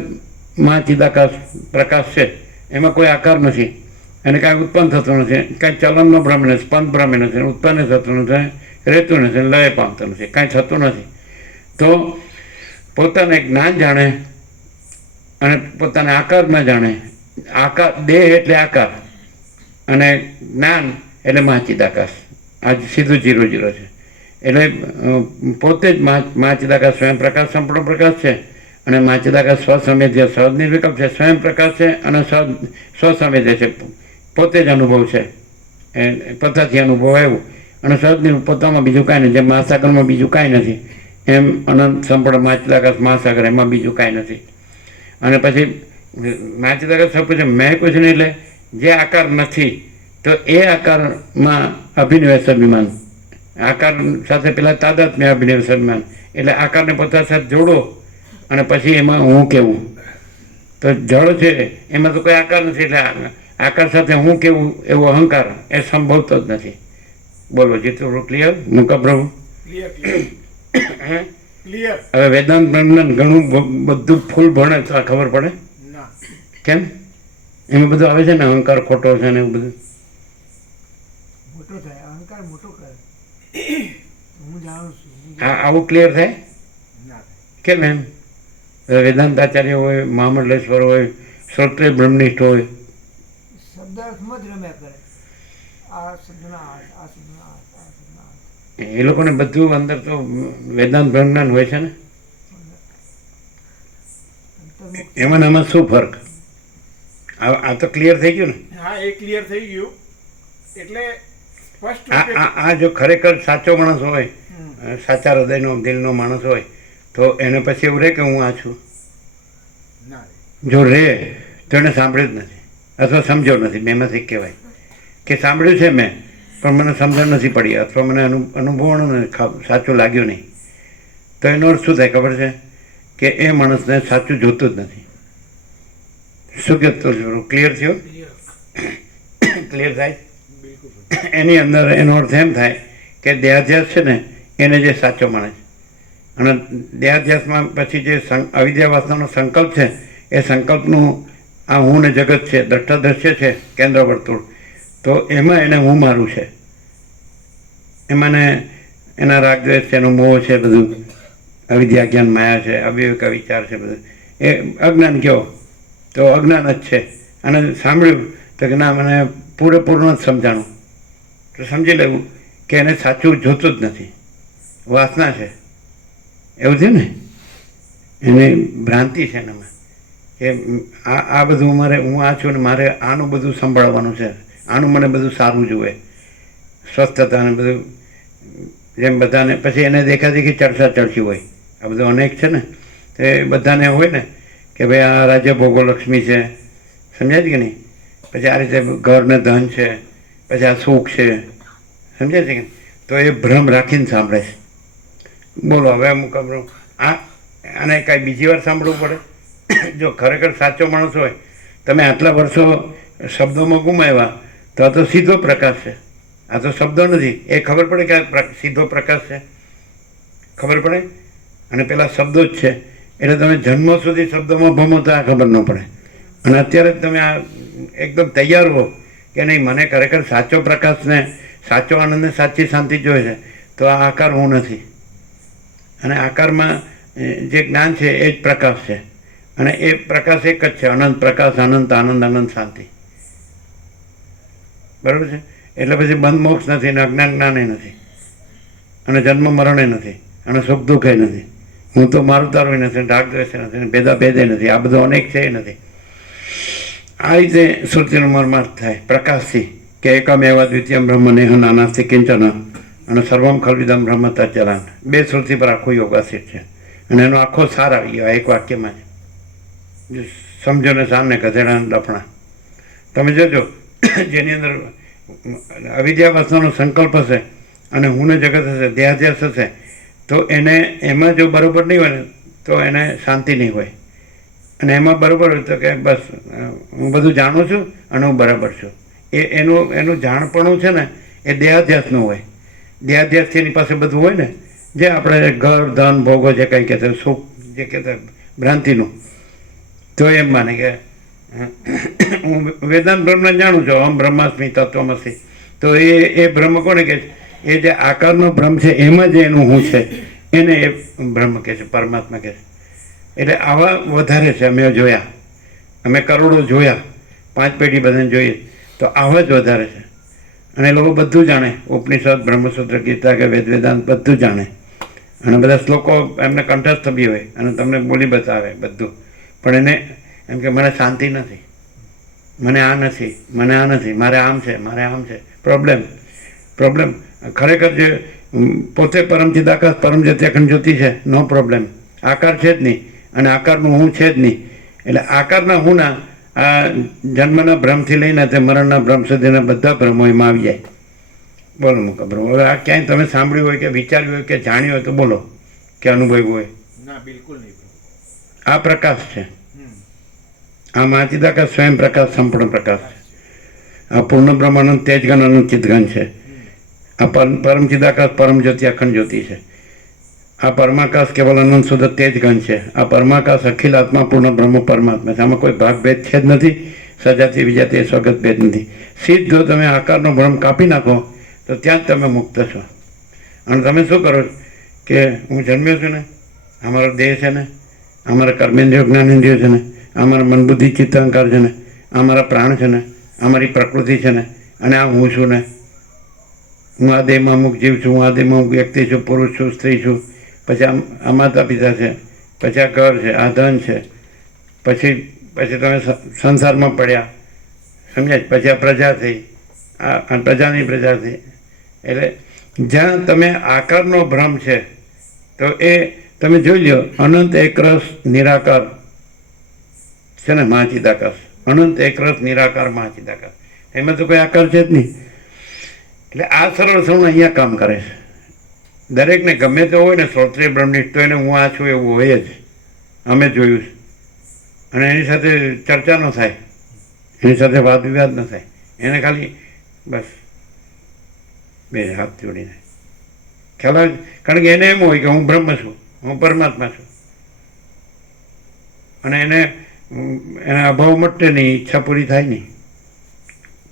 મહાચિદાકાશ પ્રકાશ છે, એમાં કોઈ આકાર નથી, અને કાંઈ ઉત્પન્ન થતું નથી, કાંઈ ચલનનો ભ્રમ નથી, સ્પંદ ભ્રમ નથી, ઉત્પન્ન થતું નથી, રહેતું નથી, લય પામતું નથી, કાંઈ થતું નથી. તો પોતાને જ્ઞાન જાણે અને પોતાને આકાર ન જાણે. આકાર, દેહ એટલે આકાર, અને જ્ઞાન એટલે મહાચિદાકાશ. આ સીધું 0-0 છે. એટલે પોતે જ મહાચિદાકાશ સ્વયં પ્રકાશ, સંપૂર્ણ પ્રકાશ છે. અને મહાચિદાકાશ સ્વસંવેદ્ય, સહજ નિર્વિકલ્પ છે, સ્વયં પ્રકાશ છે અને સ્વસંવેદ્ય છે, પોતે જ અનુભવ છે, પોતાથી અનુભવ આવ્યું. અને સહજ પોતામાં બીજું કાંઈ નથી. જેમ મહાસાગરમાં બીજું કાંઈ નથી, એમ અનંત સંપૂર્ણ મહાચિદાકાશ મહાસાગર, એમાં બીજું કાંઈ નથી. અને પછી મહાચિદાકાશ સબ છે, મેં કુછ નહીં. એટલે જે આકાર નથી તો એ આકારમાં અભિનિવેશ અભિમાન, આકાર સાથે પેલા તાદાત્મ્ય અભિનિવેશ અભિમાન. એટલે આકારને પોતા સાથે જોડો અને પછી એમાં હું કેવું. તો જળ છે એમાં તો કોઈ આકાર નથી, એટલે આકાર સાથે હું કેવું એવો અહંકાર એ સંભવતો જ નથી. બોલો જીતુ, ક્લિયર? મુકા પ્રભુ ક્લિયર. હવે વેદાંત ઘણું બધું ફૂલ ભણે તો આ ખબર પડે કેમ એમાં બધું આવે છે ને, અહંકાર ખોટો છે ને એવું બધું મોટો થાય, અહંકાર મોટો કરે. હું જાણું છું. આવું ક્લિયર થાય કેમ? એમ વેદાંત આચાર્ય હોય, મહામંડલેશ્વર હોય, શ્રોત્રિય બ્રહ્મનિષ્ઠ હોય, શબ્દ અર્થમાં જ રમ્યા કરે. આ શબ્દના આ શબ્દના આ શબ્દના એ લોકોને બધું અંદર તો વેદાંત બ્રહ્મજ્ઞાન હોય છે ને. એમાં આમાં શું ફરક? આ તો ક્લિયર થઈ ગયું ને. હા, એ ક્લિયર થઈ ગયું. એટલે સ્પષ્ટ આ જો ખરેખર સાચો માણસ હોય, સાચા હૃદયનો દિલનો માણસ હોય, તો એને પછી એવું રહે કે હું આ છું. જો રહે તો એને સાંભળ્યું જ નથી, અથવા સમજ્યો નથી. બેમાંથી કહેવાય કે સાંભળ્યું છે મેં પણ મને સમજણ નથી પડી, અથવા મને અનુભવવાનું સાચું લાગ્યું નહીં. તો એનો અર્થ શું થાય ખબર છે? કે એ માણસને સાચું જોતું જ નથી. શું કહેતો? ક્લિયર થયો? ક્લિયર થાય? એની અંદર એનો અર્થ એમ થાય કે દેહાધ્યાસ છે ને એને જે સાચો માણે છે, અને દેહાધ્યાસમાં પછી જે અવિદ્યા વાસનાનો સંકલ્પ છે, એ સંકલ્પનું આ હું ને જગત છે, દ્રષ્ટા દ્રશ્ય છે, કેન્દ્ર વર્તુળ, તો એમાં એને હું મારું છે, એમાં એના રાગદ્વેષ છે, એનો મોહ છે, બધું અવિદ્યા જ્ઞાન માયા છે, અવિવેક વિચાર છે, બધું એ અજ્ઞાન કહો તો અજ્ઞાન જ છે. અને સાંભળ્યું તો કે ના, મને પૂરેપૂરું જ સમજાણું, તો સમજી લેવું કે એને સાચું જોતું જ નથી, વાસના છે. એવું છે ને, એને ભ્રાંતિ છે એનામાં કે આ બધું મારે, હું આ છું ને મારે આનું બધું સંભાળવાનું છે, આનું મને બધું સારું જોઈએ, સ્વસ્થતા ને બધું, જેમ બધાને પછી એને દેખાદેખી ચર્ચા ચડતી હોય. આ બધું અનેક છે ને, તો એ બધાને હોય ને કે ભાઈ આ રાજ્ય ભોગોલક્ષ્મી છે, સમજાય છે કે નહીં? પછી આ રીતે ઘરને ધન છે, પછી આ સુખ છે, સમજાય છે કે નહીં? તો એ ભ્રમ રાખીને સાંભળે છે. બોલો હવે અમુક આને કાંઈ બીજી વાર સાંભળવું પડે? જો ખરેખર સાચો માણસ હોય, તમે આટલા વર્ષો શબ્દોમાં ગુમાવ્યા, તો આ તો સીધો પ્રકાશ છે, આ તો શબ્દો નથી. એ ખબર પડે કે આ સીધો પ્રકાશ છે, ખબર પડે? અને પેલા શબ્દો જ છે, એટલે તમે જન્મો સુધી શબ્દોમાં ભમો તો આ ખબર ન પડે. અને અત્યારે તમે આ એકદમ તૈયાર હો કે નહીં, મને ખરેખર સાચો પ્રકાશને, સાચો આનંદને, સાચી શાંતિ જોઈએ છે, તો આ આકાર હું નથી. અને આકારમાં જે જ્ઞાન છે એ જ પ્રકાશ છે, અને એ પ્રકાશ એક જ છે, અનંત પ્રકાશ, અનંત આનંદ, અનંત શાંતિ. બરાબર છે? એટલે પછી બંધ મોક્ષ નથી, ને અજ્ઞાન જ્ઞાને નથી, અને જન્મ મરણે નથી, અને સુખ દુઃખે નથી, હું તો મારું તારું નથી, રાગ દ્વેષ નથી, ભેદા ભેદે નથી, આ બધું અનેક છે એ નથી. આ રીતે શ્રુતિનો મર્માર્થ થાય પ્રકાશથી કે એકમ એવા દ્વિતીય બ્રહ્મ નેહ નાનાસ્તિ કિંચન અને સર્વમ ખલવિદમ બ્રહ્મ તચ્ચરાન. બે શ્રુતિ પર આખું યોગાસિત છે, અને એનો આખો સાર આવી ગયો એક વાક્યમાં જ. સમજો ને સામને ગધેડા લફણા. તમે જોજો, જેની અંદર અવિદ્યાવસ્થાનો સંકલ્પ હશે અને હુંને જગત હશે, દેહાધ્યાસ હશે, તો એને એમાં જો બરાબર નહીં હોય ને તો એને શાંતિ નહીં હોય. અને એમાં બરાબર હોય તો કે બસ હું બધું જાણું છું અને હું બરાબર છું. એનું જાણપણું છે ને એ દેહાધ્યાસનું હોય. દેહાધ્યાસથી એની પાસે બધું હોય ને, જે આપણે ઘર ધન ભોગો જે કંઈ કહેતા સુખ જે કહેતા ભ્રાંતિનું, તો એમ માને કે હું વેદાંત બ્રહ્મને જાણું છું, અહમ બ્રહ્માસ્મિ તત્વમસી. તો એ બ્રહ્મ કોને કહે છે? એ જે આકારનો ભ્રમ છે એમાં જે એનું હું છે એને એ બ્રહ્મ કહે છે, પરમાત્મા કહે છે. એટલે આવા વધારે છે, અમે જોયા, અમે કરોડો જોયા, 5 પેઢી બધાને જોઈએ, તો આવા જ વધારે છે. અને એ લોકો બધું જાણે, ઉપનિષદ, બ્રહ્મસૂત્ર, ગીતા કે વેદ વેદાંત બધું જાણે, અને બધા શ્લોકો એમને કંઠસ્થ બી હોય અને તમને બોલી બતાવે બધું. પણ એને એમ કે મને શાંતિ નથી, મને આ નથી, મને આ નથી, મારે આમ છે, મારે આમ છે. પ્રોબ્લેમ ખરેખર જે પોતે પરમ ચિદાકાશ પરમ જ્યોતિ અખંડ જ્યોતિ છે, નો પ્રોબ્લેમ. આકાર છે જ નહીં, અને આકારનું હું છે જ નહીં. એટલે આકારના હુંના આ જન્મના ભ્રમથી લઈને તે મરણના ભ્રમ સુધીના બધા ભ્રમો એમાં આવી જાય. બોલો મુકા બ્રહ્મ. હવે આ ક્યાંય તમે સાંભળ્યું હોય કે વિચાર્યું હોય કે જાણ્યું હોય તો બોલો, કે અનુભવ્યું હોય. ના, બિલકુલ નહીં. આ પ્રકાશ છે, આ મહાચિદાકાશ સ્વયં પ્રકાશ, સંપૂર્ણ પ્રકાશ છે. આ પૂર્ણ બ્રહ્મ અનંત તેજગન અનંત ચિદગન છે. આ પરમ ચિદાકાશ પરમ જ્યોતિ અખંડ જ્યોતિ છે. આ પરમાકાશ કેવલ અનંત શુદ્ધ તેજગન છે. આ પરમાકાશ અખિલ આત્મા પૂર્ણ બ્રહ્મ પરમાત્મા છે. આમાં કોઈ ભાગ ભેદ છે જ નથી, સજાતિ વિજાતિ સ્વગત ભેદ નથી. સીધો તમે આકારનો ભ્રમ કાપી નાખો તો ત્યાં જ તમે મુક્ત છો. અને તમે શું કરો કે હું જન્મ્યો છું ને, અમારો દેહ છે ને, અમારા કર્મેન્દ્રિયો જ્ઞાનેન્દ્રિયો છે ને, અમારા મન બુદ્ધિ ચિત્ત અહંકાર છે ને, અમારા પ્રાણ છે ને, અમારી પ્રકૃતિ છે ને, અને આ હું છું ને, હું આ દેહમાં અમુક જીવ છું, હું આ દેહમાં અમુક વ્યક્તિ છું, પુરુષ છું, સ્ત્રી છું, પછી આ માતા પિતા છે, પછી આ ઘર છે, આ ધન છે, પછી તમે સંસારમાં પડ્યા, સમજાય? પછી આ પ્રજા થઈ, આ પ્રજાની પ્રજા થઈ. એટલે જ્યાં તમે આકારનો ભ્રમ છે તો એ તમે જોઈ લો, અનંત એકરસ નિરાકાર છે ને મહાચિદાકાશ, અનંત એકરસ નિરાકાર મહાચિદાકાશ, એમાં તો કોઈ આકાર છે જ નહીં. એટલે આ સરળ સૌને અહીંયા કામ કરે છે. દરેકને ગમે તે હોય ને શ્રોત્રિય બ્રહ્મનિષ્ઠ, તો એને હું આ છું એવું હોય જ, અમે જોયું છે. અને એની સાથે ચર્ચા ન થાય, એની સાથે વાદ વિવાદ ન થાય, એને ખાલી બસ બે હાથ જોડીને ખ્યાલ આવે. કારણ કે એને એમ હોય કે હું બ્રહ્મ છું, હું પરમાત્મા છું, અને એને અભાવ મટે નહીં, ઈચ્છા પૂરી થાય નહીં.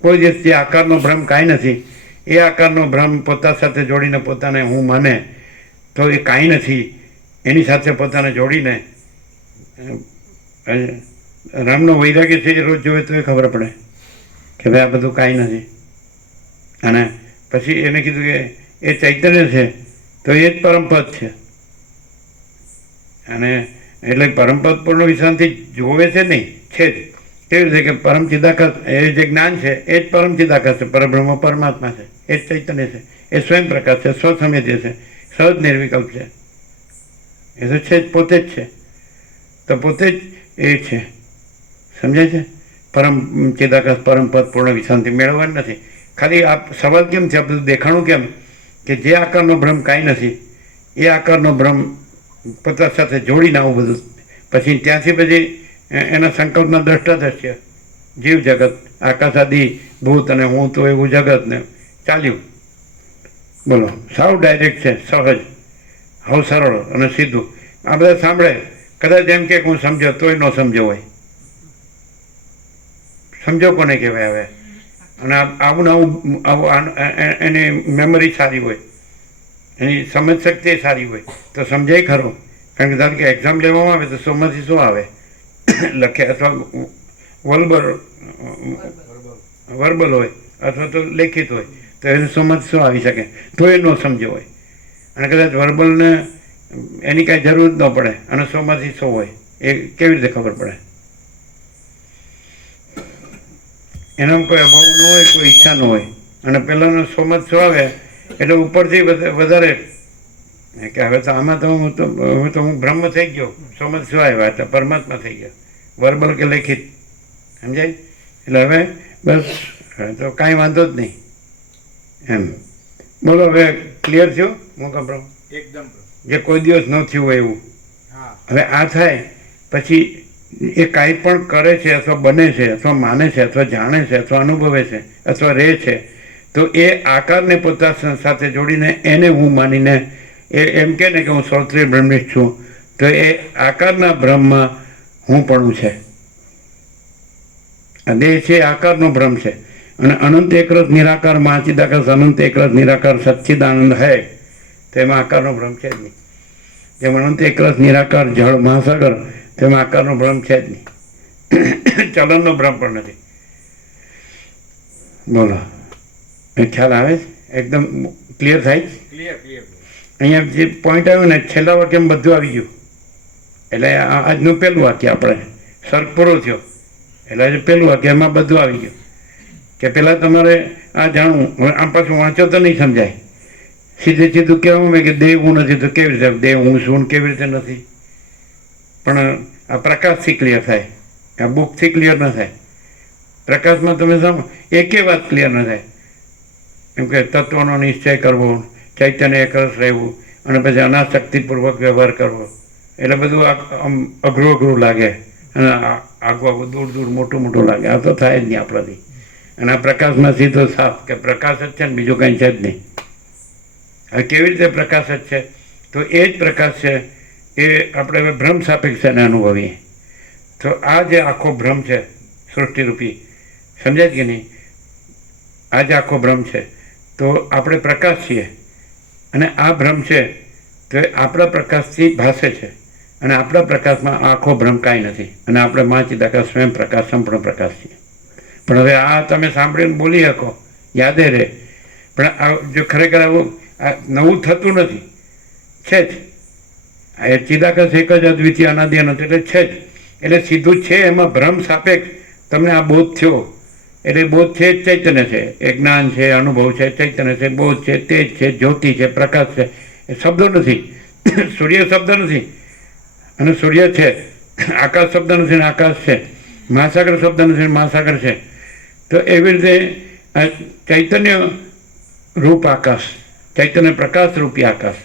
કોઈ દિવસ જે આકારનો ભ્રમ કાંઈ નથી, એ આકારનો ભ્રમ પોતા સાથે જોડીને પોતાને હું માને તો એ કાંઈ નથી. એની સાથે પોતાને જોડીને રામનો વૈરાગ્ય છે એ રોજ જોવે તો એ ખબર પડે કે ભાઈ આ બધું કાંઈ નથી. અને પછી એને કીધું કે એ ચૈતન્ય છે તો એ જ પરમપદ છે. અને એટલે પરમપદ પૂર્ણ વિશ્રાંતિ જોવે છે નહીં, છે જ. કેવી રીતે કે પરમ ચિદાકાશ એ જે જ્ઞાન છે એ જ પરમ ચિદાકાશ છે, પરબ્રહ્મ પરમાત્મા છે, એ જ ચૈતન્ય છે, એ સ્વયં પ્રકાશ છે, સ્વસમેધ્ય છે, સહજ નિર્વિકલ્પ છે, એ તો છે જ, પોતે જ છે. તો પોતે જ એ છે. સમજાય છે? પરમ ચિદાકાશ પરમ પદ પૂર્ણ વિશાંતિ મેળવવાની નથી. ખાલી આ સવાલ કેમ છે, આ બધું દેખાણું કેમ કે જે આકારનો ભ્રમ કાંઈ નથી એ આકારનો ભ્રમ પોતા સાથે જોડીને આવું બધું, પછી ત્યાંથી પછી એના સંકલ્પના દ્રષ્ટા દ્રશ્ય જીવ જગત, આકાશાદી ભૂત અને હું તો એવું જગત ને ચાલ્યું. બોલો, સાવ ડાયરેક્ટ છે, સહજ, હાવ સરળ અને સીધું. આ બધા સાંભળે કદાચ એમ કે હું સમજો તોય ન સમજો હોય. સમજો કોને કહેવાય હવે? અને આવું ને આવું એની મેમરી સારી હોય, એની સમજ શક્તિ સારી હોય તો સમજાય ખરું. કારણ કે ધારો કે એક્ઝામ લેવામાં આવે તો સોમાંથી શું આવે લખે, અથવા વર્બલ હોય અથવા તો લેખિત હોય તો એને સોમાંથી શું આવી શકે, તો એ ન સમજો હોય. અને કદાચ વર્બલને એની કાંઈ જરૂર જ ન પડે અને સોમાંથી શું હોય એ કેવી રીતે ખબર પડે? એનામાં કોઈ અભાવ ન હોય, કોઈ ઈચ્છા ન હોય. અને પહેલાંનો સોમાંથી શું આવે એટલે ઉપરથી વધારે કે હવે તો આમાં તો હું બ્રહ્મ થઈ ગયો, સોમાંથી શું આવ્યા તો પરમાત્મા થઈ ગયો, વર્બલ કે લેખિત. સમજાય? એટલે હવે બસ તો કાંઈ વાંધો જ નહીં એમ. બોલો, હવે ક્લિયર થયું? મોકા બ્રહ્મ એકદમ જે કોઈ દિવસ ન થયું હોય એવું. હા. હવે આ થાય પછી એ કાંઈ પણ કરે છે અથવા બને છે અથવા માને છે અથવા જાણે છે અથવા અનુભવે છે અથવા રહે છે, તો એ આકારને પોતા સાથે જોડીને એને હું માનીને એ એમ કહે ને કે હું શ્રોત્રિય બ્રહ્મનિષ્ઠ છું, તો એ આકારના બ્રહ્મમાં હું પણ છે. આ દેહ છે આકારનો બ્રહ્મ છે. અને અનંત એકરસ નિરાકાર મહાચિદાકાશ અનંત એકરસ નિરાકાર સચ્ચિદાનંદ હૈ, તો એમાં આકારનો ભ્રમ છે જ નહીં. જેમ અનંત એકરસ નિરાકાર જળ મહાસાગર, તેમાં આકારનો ભ્રમ છે જ નહીં. ચલનનો ભ્રમ પણ નથી. બોલો, એ ખ્યાલ આવે છે? એકદમ ક્લિયર થાય છે? ક્લિયર. અહીંયા જે પોઈન્ટ આવ્યો ને છેલ્લા વાક્યમાં બધું આવી ગયું. એટલે આજનું પહેલું વાક્ય આપણે સર્ગ પૂરો થયો એટલે આજે પહેલું વાક્ય એમાં બધું આવી ગયું કે પહેલાં તમારે આ જાણવું. હવે આમ પાછું વાંચો તો નહીં સમજાય. સીધું કહેવામાં આવે કે દેહ હું નથી, તો કેવી રીતે દેહ હું છું કેવી રીતે નથી? પણ આ પ્રકાશથી ક્લિયર થાય, આ બુકથી ક્લિયર ન થાય. પ્રકાશમાં તમે સમજો એકે વાત ક્લિયર ન થાય. એમ કે તત્વનો નિશ્ચય કરવો, ચૈતન્ય એકરસ રહેવું અને પછી અનાસક્તિપૂર્વક વ્યવહાર કરવો, એટલે બધું આમ અઘરું લાગે અને આગું દૂર મોટું લાગે. આ તો થાય જ નહીં આપણાથી. અને આ પ્રકાશમાં સીધો સાફ કે પ્રકાશ જ છે ને બીજું કંઈ છે જ નહીં. હવે કેવી રીતે પ્રકાશ જ છે? તો એ જ પ્રકાશ છે એ આપણે હવે ભ્રમ સાપેક્ષને અનુભવીએ. તો આ જે આખો ભ્રમ છે સૃષ્ટિરૂપી, સમજાય કે નહીં? આ જે આખો ભ્રમ છે તો આપણે પ્રકાશ છીએ અને આ ભ્રમ છે તો એ આપણા પ્રકાશથી ભાસે છે અને આપણા પ્રકાશમાં આખો ભ્રમ કાંઈ નથી. અને આપણે મહાચિદાકાશ સ્વયં પ્રકાશ, સંપૂર્ણ પ્રકાશ છીએ. પણ હવે આ તમે સાંભળીને બોલી શકો, યાદે રહે. પણ આ જો ખરેખર આવું આ નવું થતું નથી, છે જ. એ ચિદાકાશ એક જ અદ્વિતીય અનાદિ અનંત એટલે છે જ. એટલે સીધું છે એમાં ભ્રમ સાપેક્ષ તમને આ બોધ થયો એટલે બોધ છે જ ચૈતન્ય છે, એ જ્ઞાન છે, અનુભવ છે, ચૈતન્ય છે, બોધ છે, તેજ છે, જ્યોતિ છે, પ્રકાશ છે. એ શબ્દો નથી, સૂર્ય શબ્દ નથી અને સૂર્ય છે. આકાશ શબ્દ નથી ને આકાશ છે. મહાસાગર શબ્દ નથી ને મહાસાગર છે. તો એવી રીતે ચૈતન્ય રૂપ આકાશ, ચૈતન્ય પ્રકાશ રૂપી આકાશ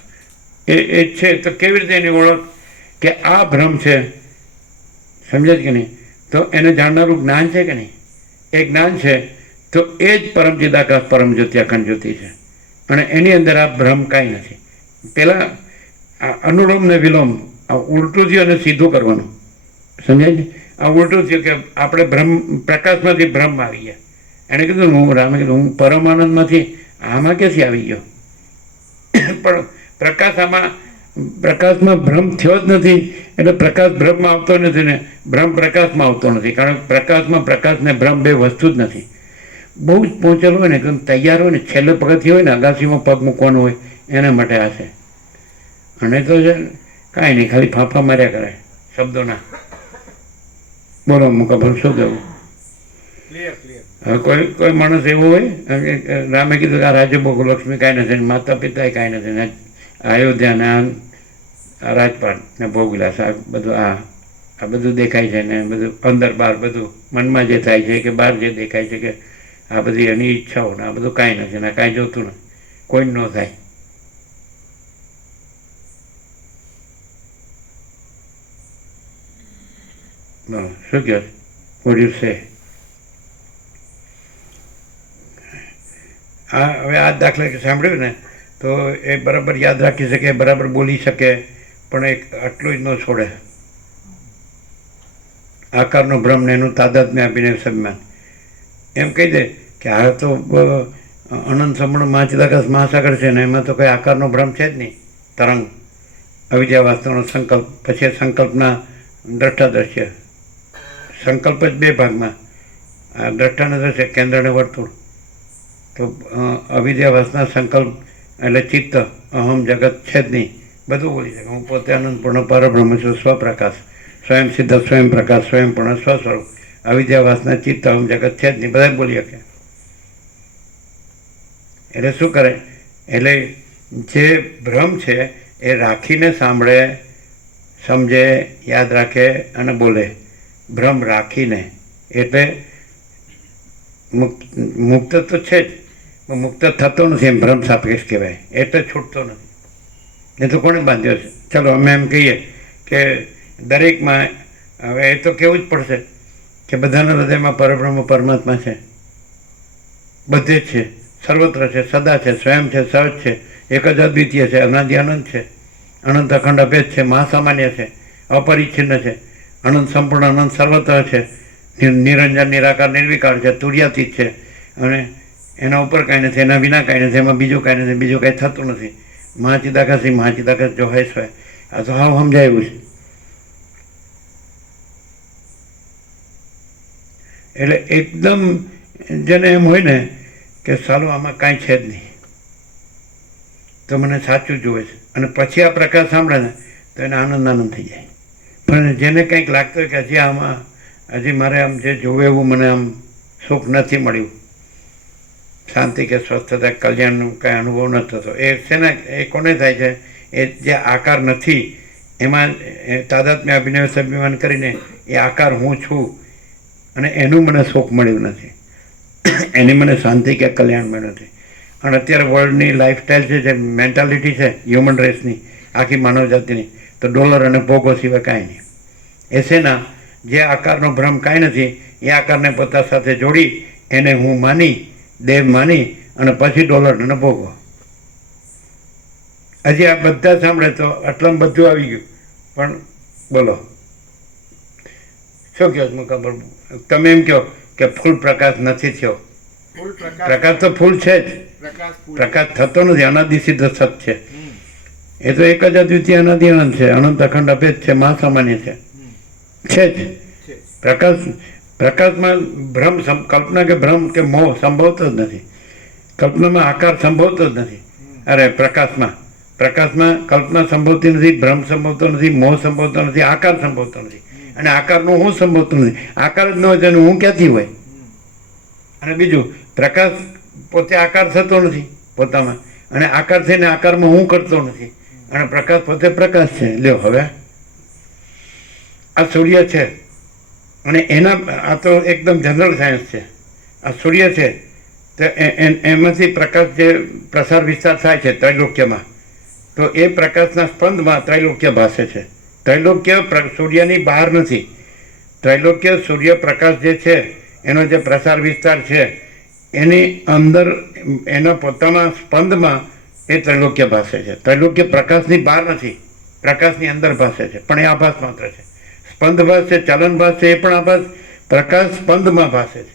એ છે. તો કેવી રીતે એની ઓળખ કે આ ભ્રમ છે, સમજે કે નહીં? તો એને જાણનારું જ્ઞાન છે કે નહીં? એ જ્ઞાન છે તો એ જ પરમ ચિદાકાશ પરમ જ્યોતિ અખંડ જ્યોતિ છે. અને એની અંદર આ ભ્રમ કાંઈ નથી. પહેલાં અનુલોમ ને વિલોમ આ ઉલટું થયું અને સીધું કરવાનું, સમજાય છે? આ ઉલટું થયું કે આપણે ભ્રમ પ્રકાશમાંથી ભ્રમ આવી ગયા. એણે કીધું રામે કીધું હું પરમાનંદમાંથી આમાં ક્યાંથી આવી ગયો? પણ પ્રકાશમાં ભ્રમ થયો જ નથી એટલે પ્રકાશ ભ્રમમાં આવતો નથી ને ભ્રમ પ્રકાશમાં આવતો નથી. કારણ કે પ્રકાશ ને ભ્રમ બે વસ્તુ જ નથી. બહુ જ પહોંચેલું હોય ને એકદમ તૈયાર હોય ને છેલ્લે પગથિયું હોય ને અગાસીમાં પગ મૂકવાનું હોય એના માટે આ છે. અને તો છે કાંઈ નહીં, ખાલી ફાંફા માર્યા કરે શબ્દોના. બોલો મુકાભાઈ, શું કહેવું? હવે કોઈ માણસ એવો હોય, રામે કીધું કે આ રાજ્ય ભોગ લક્ષ્મી કાંઈ નથી, માતા પિતા કાંઈ નથી ને અયોધ્યા ને રાજપાટ ને ભોગવિલાસ આ બધું આ બધું દેખાય છે ને બધું અંદર બહાર બધું મનમાં જે થાય છે કે બહાર જે દેખાય છે કે આ બધી એની ઈચ્છાઓ ને આ બધું કાંઈ નથી ને આ કાંઈ જોતું નથી, કોઈ ન થાય. બોલો શું કહો? What you say? હવે આ દાખલા સાંભળ્યું ને તો એ બરાબર યાદ રાખી શકે, બરાબર બોલી શકે, પણ એક આટલું જ ન છોડે. આકારનો ભ્રમ ને એનું તાદાત્મ્ય આપીને સન્માન એમ કહી દે કે આ તો અનંત સંપૂર્ણ મહાચિદાકાશ મહાસાગર છે ને એમાં તો કંઈ આકારનો ભ્રમ છે જ નહીં. તરંગ અવિદ્યાવાસ્તવનો સંકલ્પ, પછી સંકલ્પના દ્રષ્ટા દ્રશ્ય. સંકલ્પ જ બે ભાગમાં, આ દ્રષ્ટાને દ્રશ્ય, કેન્દ્રને વર્તુળ. તો અવિદ્યાવાસના સંકલ્પ એટલે ચિત્ત, અહમ, જગત છે જ નહીં, બધું બોલી શકે. હું પોતે અનંતપૂર્ણ પરબ્રહ્મ છું, સ્વપ્રકાશ, સ્વયં સિદ્ધ, સ્વયં પ્રકાશ, સ્વયંપૂર્ણ સ્વસ્વરૂપ. અવિદ્યાવાસના ચિત્ત, અહમ, જગત છે જ નહીં, બધા બોલી શકે. એટલે શું કરે? એટલે જે ભ્રમ છે એ રાખીને સાંભળે, સમજે, યાદ રાખે અને બોલે. ભ્રમ રાખીને એટલે મુક્ત તો છે જ, મુક્ત થતો નથી, એમ ભ્રમ સાપેક્ષ કહેવાય, એટલે છૂટતો નથી. એ તો કોણે બાંધ્યો છે? ચલો અમે એમ કહીએ કે દરેકમાં, હવે એ તો કહેવું જ પડશે કે બધાના હૃદયમાં પરબ્રહ્મ પરમાત્મા છે, બધે જ છે, સર્વત્ર છે, સદા છે, સ્વયં છે, સહજ છે, એક જ અદ્વિતીય છે, અનાદિ અનંત છે, અનંત અખંડ અભેદ છે, મહાસામાન્ય છે, અપરિચ્છિન્ન છે, અનંત સંપૂર્ણ અનંત સર્વત્ર છે, નિરંજન નિરાકાર નિર્વિકાર છે, તુર્યાતીત છે, અને એના ઉપર કાંઈ નથી, એના વિના કાંઈ નથી, એમાં બીજું કાંઈ નથી, બીજું કાંઈ થતું નથી. મહાચિદાકાશ મહાચિદાકાશ જો હોય સ્વય. આ તો હાવ સમજાયું છે. એટલે એકદમ જેને એમ હોય ને કે સાલું આમાં કાંઈ છે જ નહીં, તો મને સાચું જોવે છે, અને પછી આ પ્રકાર સાંભળે ને તો એને આનંદ થઈ જાય. પણ જેને કંઈક લાગતું હોય કે હજી મારે આમ જે જોવે એવું મને આમ સુખ નથી મળ્યું, શાંતિ કે સ્વસ્થતા કલ્યાણનું કાંઈ અનુભવ નથી થતો, એ છે ને એ કોને થાય છે? એ જે આકાર નથી એમાં તાદાત્મ્ય અભિનય સ્વાભિમાન કરીને એ આકાર હું છું અને એનું મને સુખ મળ્યું નથી, એની મને શાંતિ કે કલ્યાણ મળ્યું નથી. અને અત્યારે વર્લ્ડની લાઈફસ્ટાઈલ છે, જે મેન્ટાલિટી છે હ્યુમન રેસની, આખી માનવ જાતિની, તો ડોલર અને ભોગો સિવાય કાંઈ નહીં. એ શેના? જે આકારનો ભ્રમ કાંઈ નથી એ આકારને પોતા સાથે જોડી એને હું માની, દેવ માની, અને પછી ડોલર અને ભોગો. હજી આ બધા સાંભળે તો આટલામાં બધું આવી ગયું. પણ બોલો શું કહો છો? ખબર તમે એમ કહો કે ફૂલ પ્રકાશ નથી થયો. પ્રકાશ તો ફૂલ છે જ, પ્રકાશ થતો નથી, અનાદિ સિદ્ધ સત છે. એ તો એક જ અદ્વિતીય અનાદિ અનંત છે, અનંત અખંડ અભેદ છે, મહાસામાન્ય છે જ. પ્રકાશમાં ભ્રમ, કલ્પના કે ભ્રમ કે મોહ સંભવતો જ નથી. કલ્પનામાં આકાર સંભવતો જ નથી. અરે પ્રકાશમાં કલ્પના સંભવતી નથી, ભ્રમ સંભવતો નથી, મોહ સંભવતો નથી, આકાર સંભવતો નથી, અને આકારનું હું સંભવતું નથી. આકાર જ ન હોય તેનું હું ક્યાંથી હોય? અને બીજું, પ્રકાશ પોતે આકાર થતો નથી પોતામાં, અને આકાર થઈને આકારમાં હું કરતો નથી, અને પ્રકાશ પોતે પ્રકાશ છે. લ્યો હવે આ સૂર્ય છે, અને એના, આ તો એકદમ જનરલ સાયન્સ છે. આ સૂર્ય છે તો એમાંથી પ્રકાશ જે પ્રસાર વિસ્તાર થાય છે ત્રૈલોક્યમાં, તો એ પ્રકાશના સ્પંદમાં ત્રૈલોક્ય ભાસે છે. ત્રૈલોક્ય સૂર્યની બહાર નથી. ત્રૈલોક્ય સૂર્યપ્રકાશ જે છે એનો જે પ્રસાર વિસ્તાર છે એની અંદર, એના પોતાના સ્પંદમાં એ ત્રૈલોક્ય ભાસે છે. ત્રૈલોક્ય પ્રકાશની બહાર નથી, પ્રકાશની અંદર ભાસે છે, પણ એ આભાસ માત્ર છે. સ્પંદ ભાસ છે, ચલન ભાસ છે, એ પણ આભાસ. પ્રકાશ સ્પંદમાં ભાસે છે,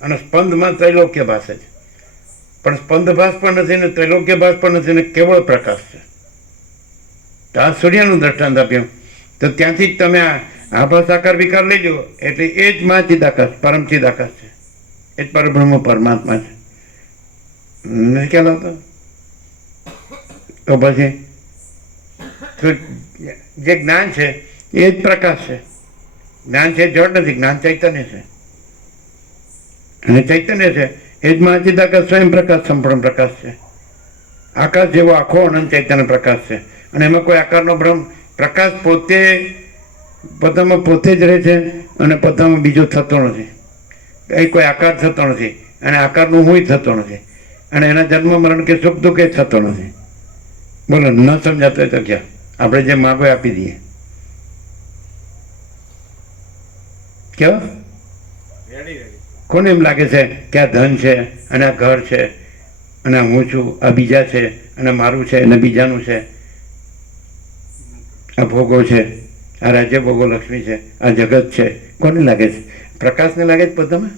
અને સ્પંદમાં ત્રૈલોક્ય ભાસે છે. પણ સ્પંદ ભાસ પણ નથી ને ત્રૈલોક્ય ભાસ પણ નથી ને કેવળ પ્રકાશ છે. તો આ સૂર્યનું દ્રષ્ટાંત આપ્યું, તો ત્યાંથી જ તમે આભાસ આકાર વિકાર લઈ લો, એટલે એ જ મહાચિદાકાશ, પરમચિદાકાશ છે, એ જ પરબ્રહ્મ પરમાત્મા છે. નથી ખ્યાલ આવતો? તો પછી જે જ્ઞાન છે એ જ પ્રકાશ છે. જ્ઞાન છે જડ નથી, જ્ઞાન ચૈતન્ય છે, અને ચૈતન્ય છે એ જ મહાચિદાકાશ, સ્વયં પ્રકાશ, સંપૂર્ણ પ્રકાશ છે. આકાશ જેવો આખો અનંત ચૈતન્ય પ્રકાશ છે, અને એમાં કોઈ આકારનો ભ્રમ, પ્રકાશ પોતે પોતામાં પોતે જ રહે છે અને પોતામાં બીજો થતો નથી. એ કોઈ આકાર થતો નથી અને આકારનું હુંય થતો નથી અને એના જન્મ મરણ કે સુખ દુઃખ એ થતો નથી. બોલો, ન સમજાતો હોય તો ક્યાં આપણે જે માગો એ આપી દઈએ. કેવો રેડી રેડી. કોને એમ લાગે છે કે આ ધન છે અને આ ઘર છે અને આ હું છું, આ બીજા છે અને મારું છે અને બીજાનું છે, આ ભોગો છે, આ રાજ્ય ભોગો લક્ષ્મી છે, આ જગત છે? કોને લાગે છે? પ્રકાશને લાગે છે પોતામાં?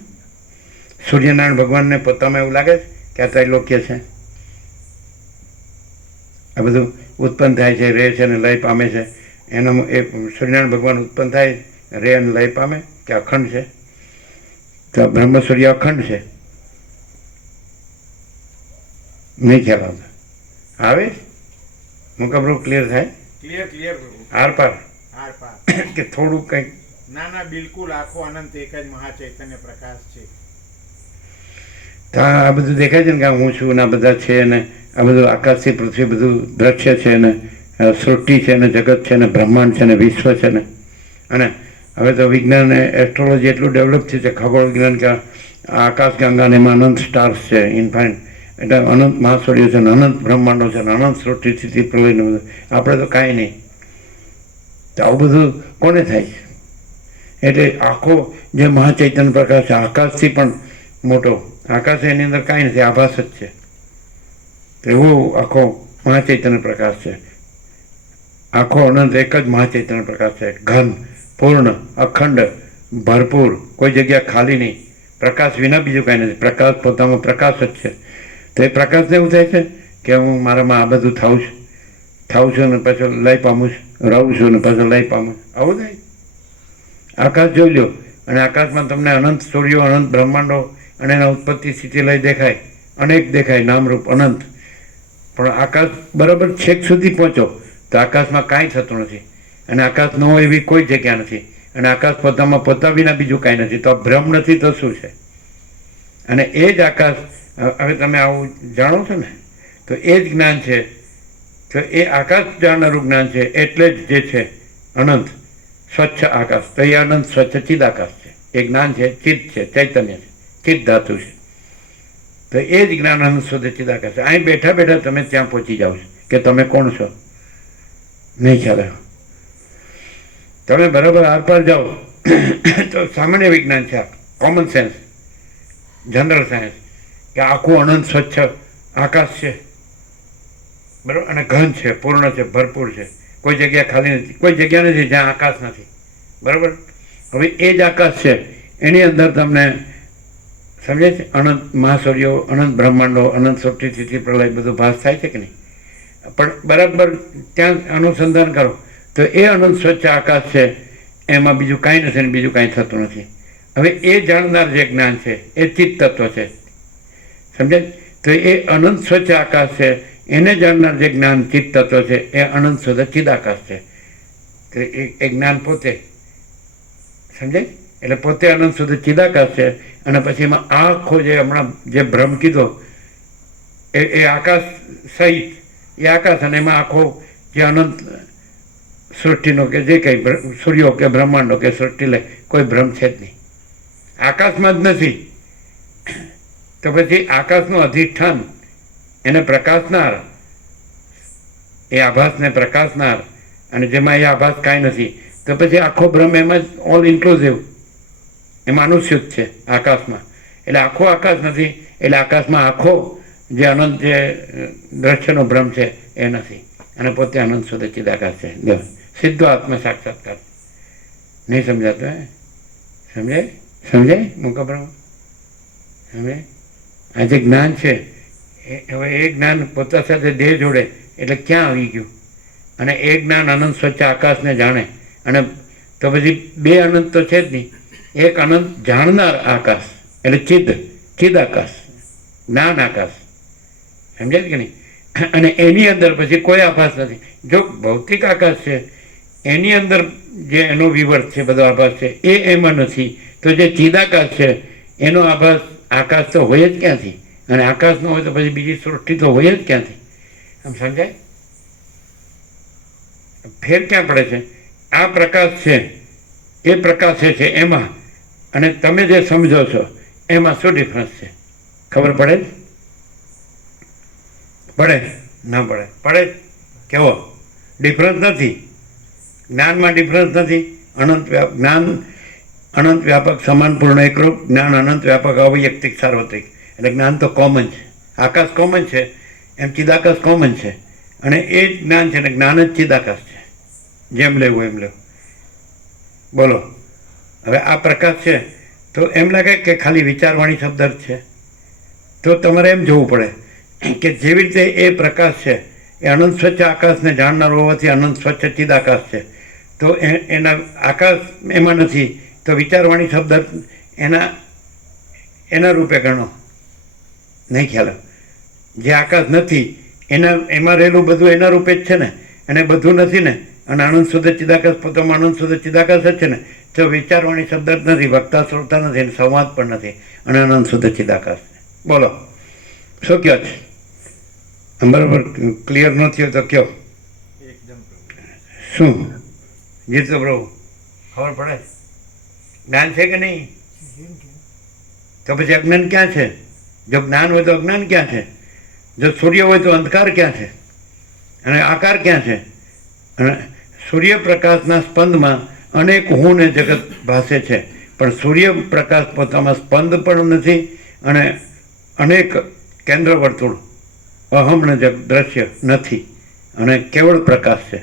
સૂર્યનારાયણ ભગવાનને પોતામાં એવું લાગે છે કે આ ત્રૈલોક્ય છે? આ બધું ઉત્પન્ન થાય છે, રહે છે અને લય પામે છે. એનો એ સૂર્યનારાયણ ભગવાન ઉત્પન્ન થાય, રહે અને લય પામે કે અખંડ છે? તો બ્રહ્મ સૂર્ય અખંડ છે? નહીં ખ્યાલ આવતો. આવે મુકાબરો ક્લિયર થાય? Clear clear. આર પાર આર પાર. કે થોડું કંઈક? ના ના, બિલકુલ આખો અનંત એક જ મહાચૈતન્ય પ્રકાશ છે. તો આ બધું દેખાય છે ને કે આ હું છું ને આ બધા છે ને આ બધું આકાશથી પૃથ્વી બધું દ્રશ્ય છે ને સૃષ્ટિ છે ને જગત છે ને બ્રહ્માંડ છે ને વિશ્વ છે ને. અને હવે તો વિજ્ઞાન એસ્ટ્રોલોજી એટલું ડેવલપ થયું છે, ખગોળ વિજ્ઞાન, કે આ આકાશ ગંગા ને એમાં અનંત સ્ટાર્સ છે, ઇનફાઇન, એટલે અનંત મહાસૂર્યો છે ને અનંત બ્રહ્માંડો છે ને અનંત સૃષ્ટિ સ્થિતિ પ્રલયને બધું. આપણે તો કાંઈ નહીં. તો આવું બધું કોને થાય છે? એટલે આખો જે મહાચૈતન્ય પ્રકાશ છે આકાશથી પણ મોટો, આકાશ એની અંદર કાંઈ નથી, આભાસ જ છે. એવો આખો મહાચૈતન્ય પ્રકાશ છે. આખો અનંત એક જ મહાચૈતન્ય પ્રકાશ છે, ઘન, પૂર્ણ, અખંડ, ભરપૂર, કોઈ જગ્યા ખાલી નહીં. પ્રકાશ વિના બીજું કાંઈ નથી. પ્રકાશ પોતામાં પ્રકાશ જ છે. તો એ પ્રકાશને એવું થાય છે કે હું મારામાં આ બધું થાઉં છું ને પછી લઈ પામું છું, રહું છું ને પછી લઈ પામું, આવું થાય. આકાશ જોઈ લો અને આકાશમાં તમને અનંત સૂર્યો, અનંત બ્રહ્માંડો અને એના ઉત્પત્તિ સ્થિતિ લઈ દેખાય, અનેક દેખાય, નામરૂપ અનંત. પણ આકાશ બરાબર છેક સુધી પહોંચો તો આકાશમાં કાંઈ થતું નથી અને આકાશ ન હોય એવી કોઈ જગ્યા નથી અને આકાશ પોતામાં પોતા વિના બીજું કાંઈ નથી. તો આ ભ્રમ નથી તો શું છે? અને એ જ આકાશ, હવે તમે આવું જાણો છો ને, તો એ જ જ્ઞાન છે. તો એ આકાશ જાણનારું જ્ઞાન છે, એટલે જ જે છે અનંત સ્વચ્છ આકાશ. તો એ અનંત સ્વચ્છ ચિદ આકાશ છે. એ જ્ઞાન છે, ચિત્ત છે, ચૈતન્ય છે, ચિત્ત ધાતુ છે. તો એ જ જ્ઞાન અનંત શુદ્ધ ચિદ આકાશ છે. અહીં બેઠા બેઠા તમે ત્યાં પહોંચી જાઓ છો કે તમે કોણ છો, નહીં ખ્યાલ આવ્યો. તમે બરાબર આરપાર જાઓ તો સામાન્ય વિજ્ઞાન છે, કોમન સેન્સ, જનરલ સાયન્સ, કે આખું અનંત સ્વચ્છ આકાશ છે, બરાબર, અને ઘન છે, પૂર્ણ છે, ભરપૂર છે, કોઈ જગ્યા ખાલી નથી, કોઈ જગ્યા નથી જ્યાં આકાશ નથી, બરાબર. હવે એ જ આકાશ છે, એની અંદર તમને સમજાય છે અનંત મહાસૂર્યો, અનંત બ્રહ્માંડો, અનંત સૃષ્ટિ સ્થિતિ પ્રલય બધું ભાસ થાય છે કે નહીં? પણ બરાબર ત્યાં અનુસંધાન કરો તો એ અનંત સ્વચ્છ આકાશ છે, એમાં બીજું કાંઈ નથી ને બીજું કાંઈ થતું નથી. હવે એ જાણનાર જે જ્ઞાન છે એ ચિત્ત તત્વ છે, સમજાય? તો એ અનંત સ્વચ્છ આકાશ છે, એને જાણનાર જે જ્ઞાન ચિત્ત તત્વ છે એ અનંત શુદ્ધ ચિદાકાશ છે. તો એ જ્ઞાન પોતે, સમજાય? એટલે પોતે અનંત શુદ્ધ ચિદાકાશ છે. અને પછી એમાં આખો જે હમણાં જે ભ્રમ કીધો એ આકાશ સહિત એ આકાશ, અને એમાં આખો જે અનંત સૃષ્ટિનો કે જે કંઈ સૂર્યો કે બ્રહ્માંડો કે સૃષ્ટિ લે કોઈ ભ્રમ છે જ નહીં, આકાશમાં જ નથી. તો પછી આકાશનું અધિષ્ઠાન, એને પ્રકાશનાર, એ આભાસને પ્રકાશનાર, અને જેમાં એ આભાસ કાંઈ નથી, તો પછી આખો બ્રહ્મ એમાં જ ઓલ ઇન્ક્લુઝિવ, એમાં અનુસ્યુત છે આકાશમાં. એટલે આખો આકાશ નથી, એટલે આકાશમાં આખો જે અનંત જે દ્રશ્યનો ભ્રમ છે એ નથી, અને પોતે અનંત શુદ્ધ ચિદાકાશ છે. સીધો આત્મ સાક્ષાત્કાર. નહીં સમજાતો? હે સમજાય? સમજાય મુકાબ્રહ્મ? સમજાય? આ જે જ્ઞાન છે હવે એ જ્ઞાન પોતા સાથે દેહ જોડે એટલે ક્યાં આવી ગયું? અને એ જ્ઞાન અનંત સ્વચ્છ આકાશને જાણે, અને તો પછી બે અનંત તો છે જ નહીં, એક અનંત જાણનાર આકાશ એટલે ચિદ આકાશ, જ્ઞાન આકાશ, સમજાય કે નહીં? અને એની અંદર પછી કોઈ આભાસ નથી. જો ભૌતિક આકાશ છે એની અંદર જે એનો વિવર્ત છે, બધો આભાસ છે, એ એમાં નથી. તો જે ચિદાકાશ છે એનો આભાસ, આકાશ તો હોય જ ક્યાંથી? અને આકાશ ન હોય તો પછી બીજી સૃષ્ટિ તો હોય જ ક્યાંથી? આમ સમજાય? ફેર ક્યાં પડે છે આ પ્રકાશ છે એ પ્રકાશે છે એમાં અને તમે જે સમજો છો એમાં શું ડિફરન્સ છે? ખબર પડે? પડે? ના પડે? પડે? કેવો ડિફરન્સ નથી? જ્ઞાનમાં ડિફરન્સ નથી. જ્ઞાન અનંત વ્યાપક સમાન પૂર્ણ એકરૂપ, જ્ઞાન અનંત વ્યાપક અવૈયક્તિક સાર્વત્રિક. એટલે જ્ઞાન તો કોમન છે, આકાશ કોમન છે, એમ ચિદાકાશ કોમન છે, અને એ જ જ્ઞાન છે ને જ્ઞાન જ ચિદાકાશ છે. જેમ લેવું એમ લેવું. બોલો. હવે આ પ્રકાશ છે તો એમ લાગે કે ખાલી વિચારવાણી શબ્દ જ છે, તો તમારે એમ જોવું પડે કે જેવી રીતે એ પ્રકાશ છે એ અનંત સ્વચ્છ આકાશને જાણનાર હોવાથી અનંત સ્વચ્છ ચિદાકાશ છે, તો એના આકાશ એમાં નથી, તો વિચારવાણી શબ્દ એના રૂપે ગણો. નહીં ખ્યાલ? જે આકાશ નથી એમાં રહેલું બધું એના રૂપે જ છે ને, અને બધું નથી ને, અને આનંદ શુદ્ધ ચિદાકાશ પોતામાં આનંદ શુદ્ધ ચિદાકાશ જ છે ને, તો વિચારવાણી શબ્દ જ નથી, વક્તા શ્રોતા નથી, અને સંવાદ પણ નથી, અને આનંદ શુદ્ધ ચિદાકાશ છે. બોલો શું કહો છે? બરાબર ક્લિયર ન થયો તો કયો? શું જીતો પ્રભુ? ખબર પડે? જ્ઞાન છે કે નહીં? તો પછી અજ્ઞાન ક્યાં છે? જો જ્ઞાન હોય તો અજ્ઞાન ક્યાં છે? જો સૂર્ય હોય તો અંધકાર ક્યાં છે? અને આકાર ક્યાં છે? અને સૂર્યપ્રકાશના સ્પંદમાં અનેક હું ને જગત ભાસે છે, પણ સૂર્યપ્રકાશ પોતામાં સ્પંદ પણ નથી, અને અનેક કેન્દ્ર વર્તુળ અહમ ને જગ દ્રશ્ય નથી, અને કેવળ પ્રકાશ છે.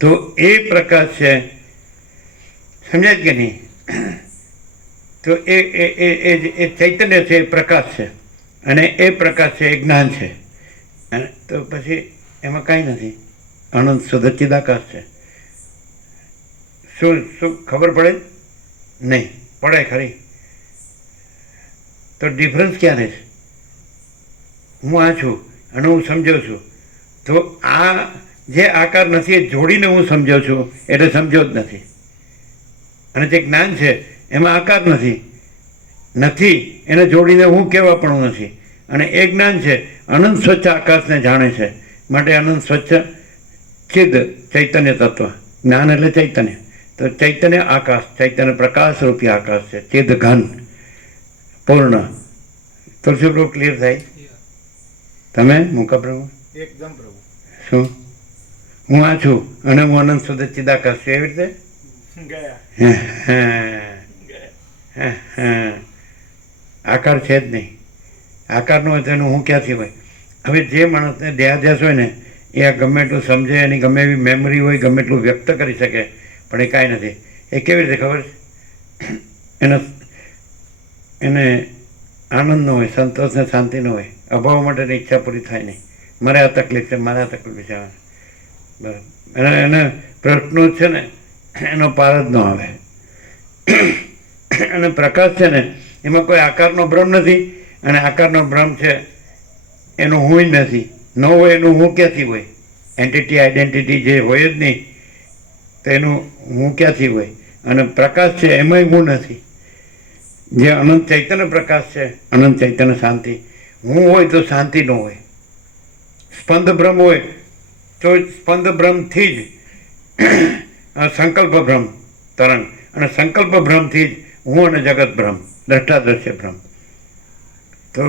તો એ પ્રકાશ છે, સમજાય કે નહીં? તો એ ચૈતન્ય છે, એ પ્રકાશ છે, અને એ પ્રકાશ છે, એ જ્ઞાન છે. અને તો પછી એમાં કાંઈ નથી, અનંત શુદ્ધ ચિદાકાશ છે. શું શું ખબર પડે? નહીં પડે ખરી. તો ડિફરન્સ ક્યાં રહે છે? હું આ છું અને હું સમજ્યો છું, તો આ જે આકાર નથી એ જોડીને હું સમજ્યો છું એટલે સમજ્યો જ નથી. અને જે જ્ઞાન છે એમાં આકાર નથી એને જોડીને હું કહેવા પણ નથી. અને એ જ્ઞાન છે અનંત સ્વચ્છ આકાશને જાણે છે, માટે અનંત સ્વચ્છ ચિદ ચૈતન્ય તત્વ. જ્ઞાન એટલે ચૈતન્ય, તો ચૈતન્ય આકાશ, ચૈતન્ય પ્રકાશ રૂપી આકાશ છે, ચિદ ઘન પૂર્ણ. તુલસી પ્રભુ ક્લિયર થાય? તમે મૂકા પ્રભુ? એકદમ પ્રભુ. શું? હું આ છું અને હું અનંત શુદ્ધ ચિદાકાશ છું, એવી રીતે આકાર છે જ નહીં. આકાર નો હોય તો એનું હું ક્યાંથી હોય? હવે જે માણસને દેહાધ્યાસ હોય ને એ આ ગમે એટલું સમજે, એની ગમે એવી મેમરી હોય, ગમે એટલું વ્યક્ત કરી શકે, પણ એ કાંઈ નથી. એ કેવી રીતે ખબર છે? એને આનંદ ન હોય, સંતોષ ને શાંતિ ન હોય, અભાવ માટેની ઈચ્છા પૂરી થાય નહીં. મારે આ તકલીફ છે, મારે આ તકલીફ છે, બરાબર. એને પ્રશ્નો છે ને એનો પાર જ ન આવે. અને પ્રકાશ છે ને એમાં કોઈ આકારનો ભ્રમ નથી, અને આકારનો ભ્રમ છે એનું હું નથી. ન હોય એનું હું ક્યાંથી હોય? એન્ટિટી આઈડેન્ટિટી જે હોય જ નહીં, તો એનું હું ક્યાંથી હોય? અને પ્રકાશ છે એમાંય હું નથી. જે અનંત ચૈતન્ય પ્રકાશ છે, અનંત ચૈતન્ય શાંતિ. હું હોય તો શાંતિ ન હોય. સ્પંદ ભ્રમ હોય તો સ્પંદ ભ્રમથી જ સંકલ્પ ભ્રમ તરંગ, અને સંકલ્પ ભ્રમથી જ હું અને જગત ભ્રમ, દ્રષ્ટા દ્રશ્ય ભ્રમ. તો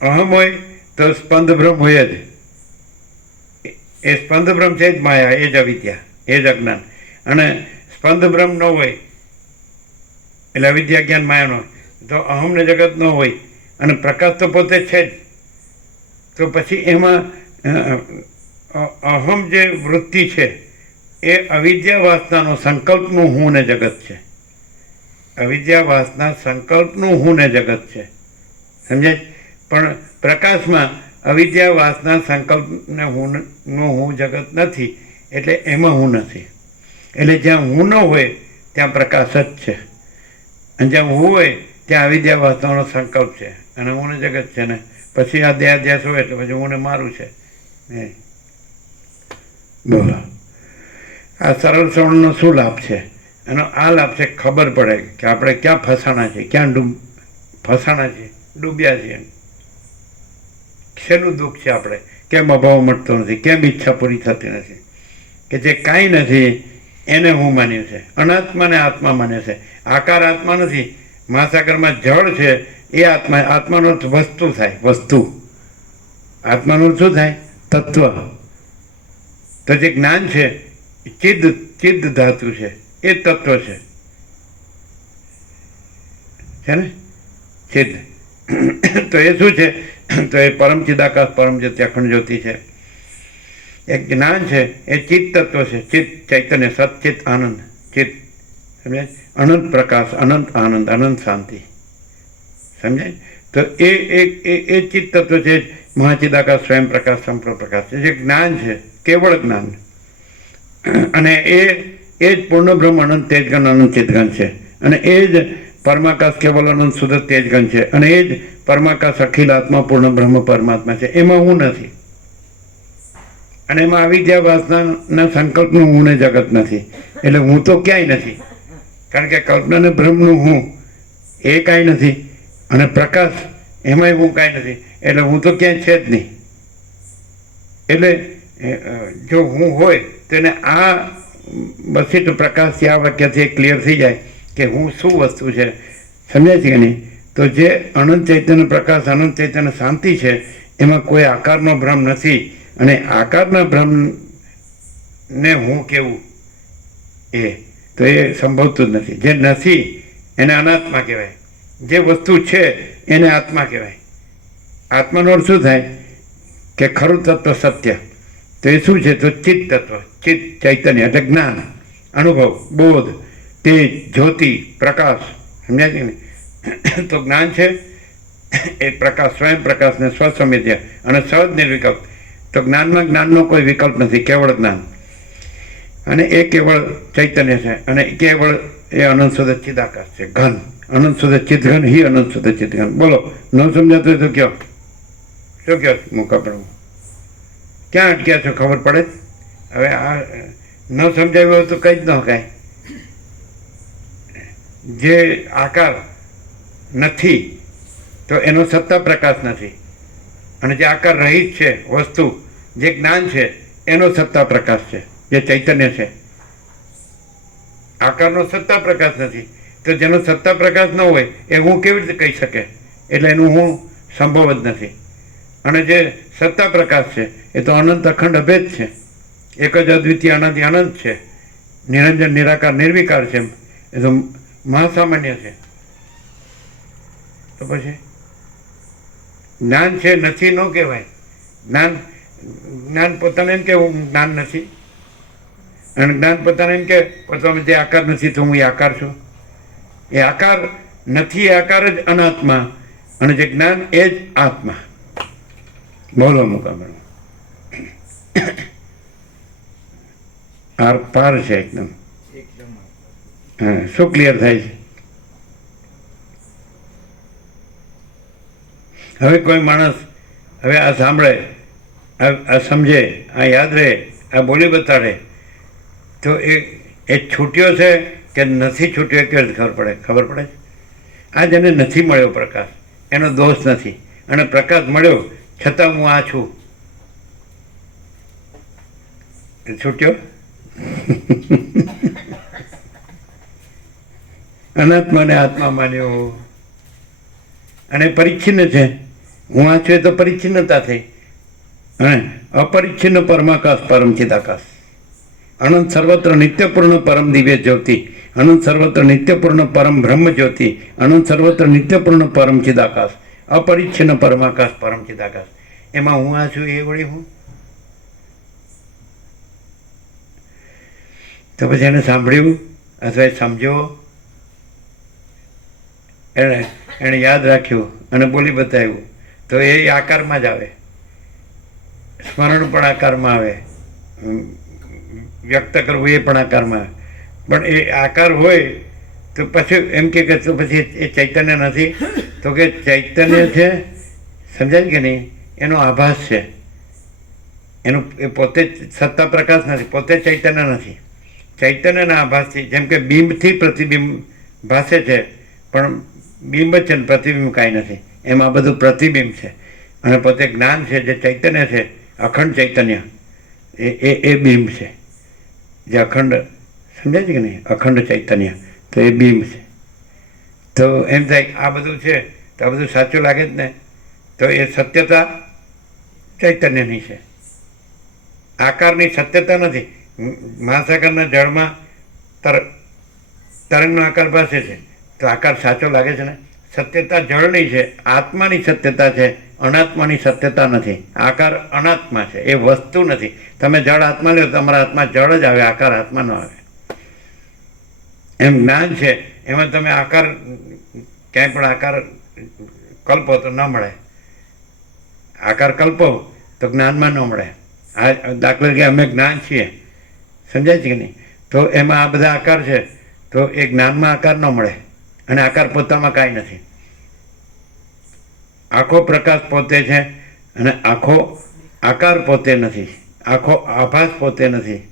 અહમ હોય તો સ્પંદ ભ્રમ હોય જ. એ સ્પંદ ભ્રમ છે જ માયા, એ જ અવિદ્યા, એ જ અજ્ઞાન. અને સ્પંદ ભ્રમ ન હોય એટલે અવિદ્યા જ્ઞાન માયા ન હોય, તો અહમ ને જગત ન હોય, અને પ્રકાશ તો પોતે છે જ. તો પછી એમાં અહમ જે વૃત્તિ છે એ અવિદ્યા વાસનાનો સંકલ્પનું હું ને જગત છે. અવિદ્યા વાસના સંકલ્પનું હું ને જગત છે, સમજાય? પણ પ્રકાશમાં અવિદ્યા વાસના સંકલ્પને હું જગત નથી, એટલે એમાં હું નથી. એટલે જ્યાં હું ન હોય ત્યાં પ્રકાશ જ છે, અને જ્યાં હું હોય ત્યાં અવિદ્યા વાસનાનો સંકલ્પ છે, અને હું ને જગત છે ને. પછી આ દેહાધ્યાસ હોય એટલે પછી હું ને મારું છે. બોલો, આ સરળ શ્રવણનો શું લાભ છે? એનો આ લાભ છે ખબર પડે કે આપણે ક્યાં ફસાણા છે, ક્યાં ફસાણા છે, ડૂબ્યા છીએ, શેનું દુઃખ છે આપણે, કેમ અભાવ મળતો નથી, કેમ ઈચ્છા પૂરી થતી નથી, કે જે કાંઈ નથી એને હું માન્યું છે. અનાત્માને આત્મા માને છે. આકાર આત્મા નથી. મહાસાગરમાં જળ છે એ આત્મા. આત્માનો અર્થ વસ્તુ થાય, વસ્તુ. આત્માનો અર્થ શું થાય? તત્વ. તો જે જ્ઞાન છે એ ચિદ ધાતુ છે, એ તત્વ છે ને ચિદ. તો એ શું છે? તો એ પરમ ચિદાકાશ પરમ જ્યોતિ અખંડ જ્યોતિ છે. એક જ્ઞાન છે એ ચિત્ત તત્વ છે. ચિત્ત ચૈતન્ય, સચ્ચિત આનંદ. ચિત્ત સમજાય? અનંત પ્રકાશ, અનંત આનંદ, અનંત શાંતિ. સમજાય? તો એ ચિત્ત તત્વ છે મહાચિદાકાશ સ્વયં પ્રકાશ સંપ્રકાશ છે. જે જ્ઞાન છે કેવળ જ્ઞાન. અને એ જ પૂર્ણ બ્રહ્મ અનંત તેજગન અનંત ચિદગન છે. અને એ જ પરમાકાશ કેવલ અનંત શુદ્ધ તેજગન છે. અને એ જ પરમાકાશ અખિલ આત્મા પૂર્ણ બ્રહ્મ પરમાત્મા છે. એમાં હું નથી. અને એમાં અવિદ્યા વાસનાના સંકલ્પનું હું ને જગત નથી. એટલે હું તો ક્યાંય નથી. કારણ કે કલ્પના ને બ્રહ્મનું હું એ કાંઈ નથી. અને પ્રકાશ એમાંય હું કાંઈ નથી. એટલે હું તો ક્યાંય છે જ નહીં. એટલે જો હું હોય તો એને આ બસીટ પ્રકાશથી આ વાક્યથી ક્લિયર થઈ જાય કે હું શું વસ્તુ છે. સમજાય છે કે નહીં? તો જે અનંત ચૈતન્ય પ્રકાશ, અનંત ચૈતન્ય શાંતિ છે, એમાં કોઈ આકારનો ભ્રમ નથી. અને આકારના ભ્રમને હું કેવું તો એ સંભવતું જ નથી. જે નથી એને અનાત્મા કહેવાય. જે વસ્તુ છે એને આત્મા કહેવાય. આત્માનો અર્થ શું થાય? કે ખરું તત્વ સત્ય. તો એ શું છે? તો ચિત્ત તત્વ, ચિત્ત ચૈતન્ય એટલે જ્ઞાન, અનુભવ, બોધ, તેજ, જ્યોતિ, પ્રકાશ. સમજાય છે ને? તો જ્ઞાન છે એ પ્રકાશ, સ્વયં પ્રકાશને સ્વસમિત્ય અને સહજ નિર્વિકલ્પ. તો જ્ઞાનનો કોઈ વિકલ્પ નથી, કેવળ જ્ઞાન. અને એ કેવળ ચૈતન્ય છે. અને કેવળ એ અનંત શુદ્ધ ચિદાકાશ છે, ઘન. અનંત શુદ્ધ ચિદઘન હિ અનંત શુદ્ધ ચિદઘન. બોલો, ન સમજાતું હોય તો કયો, શું કહો મુકાબળું? ક્યાં અટક્યા છો? ખબર પડે? હવે આ ન સમજાયું હોય તો કંઈ જ ન કાંઈ. જે આકાર નથી તો એનો સત્તા પ્રકાશ નથી. અને જે આકાર રહિત છે વસ્તુ, જે જ્ઞાન છે, એનો સત્તા પ્રકાશ છે, જે ચૈતન્ય છે. આકારનો સત્તા પ્રકાશ નથી. તો જેનો સત્તા પ્રકાશ ન હોય એ હું કેવી રીતે કહી શકે? એટલે એનું હું સંભવ જ નથી. અને જે સત્તા પ્રકાશ છે એ તો અનંત અખંડ અભેદ છે. એક જ અદ્વિતીય અનંત અનંત છે. નિરંજન નિરાકાર નિર્વિકાર છે. એ તો મહાસામાન્ય છે. તો પછી જ્ઞાન છે નથી ન કહેવાય. જ્ઞાન પોતાને એમ કે હું જ્ઞાન નથી. અને જ્ઞાન પોતાને એમ કે પોતાનો જે આકાર નથી તો હું એ આકાર છું. એ આકાર નથી, એ આકાર જ અનાત્મા. અને જે જ્ઞાન એ જ આત્મા. બોલો મુકાબલો. આર પાર છે એકદમ. હા, શું ક્લિયર થાય છે? હવે કોઈ માણસ હવે આ સાંભળે, આ સમજે, આ યાદ રહે, આ બોલી બતાડે તો એ છૂટ્યો છે કે નથી છૂટ્યો એ કેવી ખબર પડે? ખબર પડે. આ જેને નથી મળ્યો પ્રકાશ એનો દોષ નથી. અને પ્રકાશ મળ્યો છતાં હું આ છું, છૂટ્યો. અનાત્માને આત્મા માન્યો અને પરિચ્છિન્ન છે. હું આ છું એ તો પરિચ્છિન્નતા થઈ. અને અપરિચ્છિન્ન પરમાકાશ પરમ ચિદાકાશ, અનંત સર્વત્ર નિત્યપૂર્ણ પરમ દિવ્ય જ્યોતિ, અનંત સર્વત્ર નિત્યપૂર્ણ પરમ બ્રહ્મ જ્યોતિ, અનંત સર્વત્ર નિત્યપૂર્ણ પરમ ચિદાકાશ, અપરિચ્છિન્ન પરમાકાશ પરમ ચિદાકાશ. એમાં હું આ છું એ વળી હું. તો પછી એને સાંભળ્યું અથવા એ સમજ્યો, એણે યાદ રાખ્યું અને બોલી બતાવ્યું તો એ આકારમાં જ આવે. સ્મરણ પણ આકારમાં આવે, વ્યક્ત કરવું એ પણ આકારમાં આવે. પણ એ આકાર હોય તો પછી એમ કે તો પછી એ ચૈતન્ય નથી. તો કે ચૈતન્ય છે, સમજાય કે નહીં? એનો આભાસ છે. એનું એ પોતે સત્તા પ્રકાશ નથી, પોતે ચૈતન્ય નથી. ચૈતન્યના આભાસથી, જેમ કે બિંબથી પ્રતિબિંબ ભાસે છે, પણ બિંબ જ છે ને પ્રતિબિંબ કાંઈ નથી. એમાં બધું પ્રતિબિંબ છે. અને પોતે જ્ઞાન છે, જે ચૈતન્ય છે, અખંડ ચૈતન્ય, એ બિંબ છે, જે અખંડ સમજાય છે કે નહીં? અખંડ ચૈતન્ય, તો એ બીમ છે. તો એમ થાય કે આ બધું છે તો આ બધું સાચું લાગે જ ને, તો એ સત્યતા ચૈતન્યની છે, આકારની સત્યતા નથી. મહાસાગરના જળમાં તરંગનો આકાર ભાસે છે, તો આકાર સાચો લાગે છે ને. સત્યતા જળની છે, આત્માની સત્યતા છે, અનાત્માની સત્યતા નથી. આકાર અનાત્મા છે, એ વસ્તુ નથી. તમે જળ આત્મા લો, તમારા હાથમાં જળ જ આવે, આકાર આત્મા ન આવે. એમ જ્ઞાન છે, એમાં તમે આકાર ક્યાંય પણ આકાર કલ્પો તો ન મળે, આકાર કલ્પો તો જ્ઞાનમાં ન મળે. આ દાખલા તરીકે અમે જ્ઞાન છીએ, સમજાય છે કે નહીં? તો એમાં આ બધા આકાર છે, તો એ જ્ઞાનમાં આકાર ન મળે, અને આકાર પોતામાં કાંઈ નથી. આખો પ્રકાશ પોતે છે, અને આખો આકાર પોતે નથી, આખો આભાસ પોતે નથી.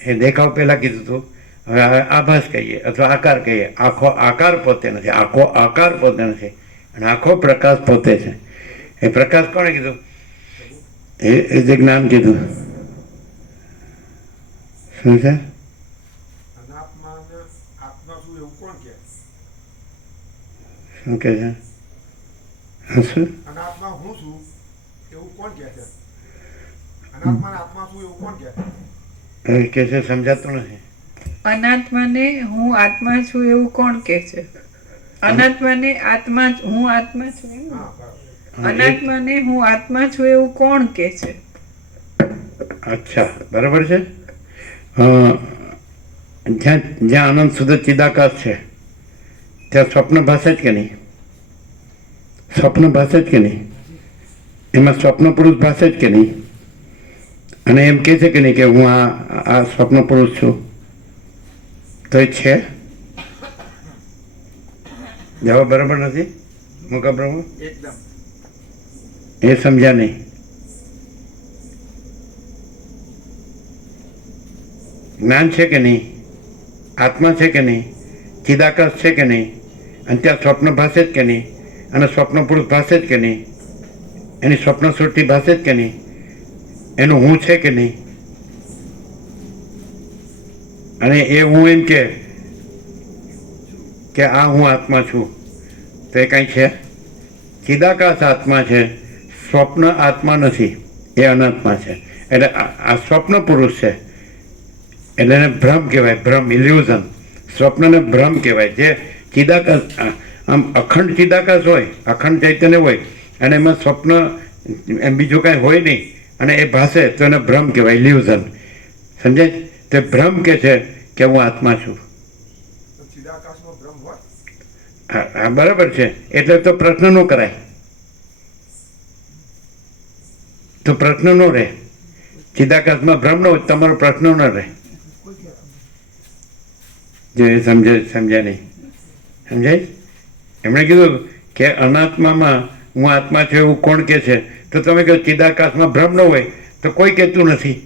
એ દેખાવ પહેલાં કીધું હતું, હવે આભાસ કહીએ અથવા આકાર કહીએ. આખો આકાર પોતે નથી, આખો આકાર પોતે નથી, અને આખો પ્રકાશ પોતે છે. એ પ્રકાશ કોણે કીધું? એ જે જ્ઞાન કીધું. શું છે? શું કે છે? શું અનાત્મા હું છું એવું કોણ કહે છે? અનાત્મા આત્મા છું એવું કોણ કહે છે? એ કે છે સમજાતું નથી. અનાત્માને હું આત્મા છું એવું કોણ કહે છે? અનાત્માને આત્મા હું આત્મા છું એમ? હા, બરાબર. અનાત્માને હું આત્મા છું એવું કોણ કહે છે? અચ્છા, બરાબર છે. જ્યાં જ્યાં આનંદ શુદ્ધ ચિદાકાશ છે, ત્યાં સ્વપ્ન ભાષે જ કે નહીં? સ્વપ્ન ભાષે જ કે નહીં? એમાં સ્વપ્ન પુરુષ ભાષે જ કે નહીં? અને એમ કહે છે કે નહીં કે હું આ સ્વપ્ન પુરુષ છું? તો એ છે? જવાબ બરાબર નથી મુકા પ્રભુ? એકદમ. એ સમજ્યા નહીં. જ્ઞાન છે કે નહીં? આત્મા છે કે નહીં? ચિદાકાશ છે કે નહીં? અને ત્યાં સ્વપ્ન ભાષે જ કે નહીં? અને સ્વપ્ન પુરુષ ભાષે જ કે નહીં? એની સ્વપ્ન સૃષ્ટિ ભાષે જ કે નહીં? એનું હું છે કે નહીં? અને એ હું એમ કે આ હું આત્મા છું, તો એ કાંઈ છે? ચિદાકાશ આત્મા છે, સ્વપ્ન આત્મા નથી, એ અનાત્મા છે. એટલે આ સ્વપ્ન પુરુષ છે, એટલે એને ભ્રમ કહેવાય, ભ્રમ, ઇલ્યુઝન. સ્વપ્નને ભ્રમ કહેવાય. જે ચિદાકાશ આમ અખંડ ચિદાકાશ હોય, અખંડ ચૈતન્ય હોય, અને એમાં સ્વપ્ન એમ બીજું કાંઈ હોય નહીં, અને એ ભાષે તો એને ભ્રમ કહેવાય, ઇલ્યુઝન. સમજાય? તે ભ્રમ કે છે કે હું આત્મા છું. ચિદાકાશમાં બ્રહ્મ હોય. હા, બરાબર છે. એટલે તો પ્રશ્ન ન કરાય, તો પ્રશ્ન ન રહે. ચિદાકાશમાં ભ્રમ ન હોય, તમારો પ્રશ્ન ન રહે. જો એ સમજ્યા નહીં. સમજાય? એમણે કીધું કે અનાત્મામાં હું આત્મા છું એવું કોણ કહે છે? તો તમે કહો ચિદાકાશમાં ભ્રમ ન હોય તો કોઈ કહેતું નથી.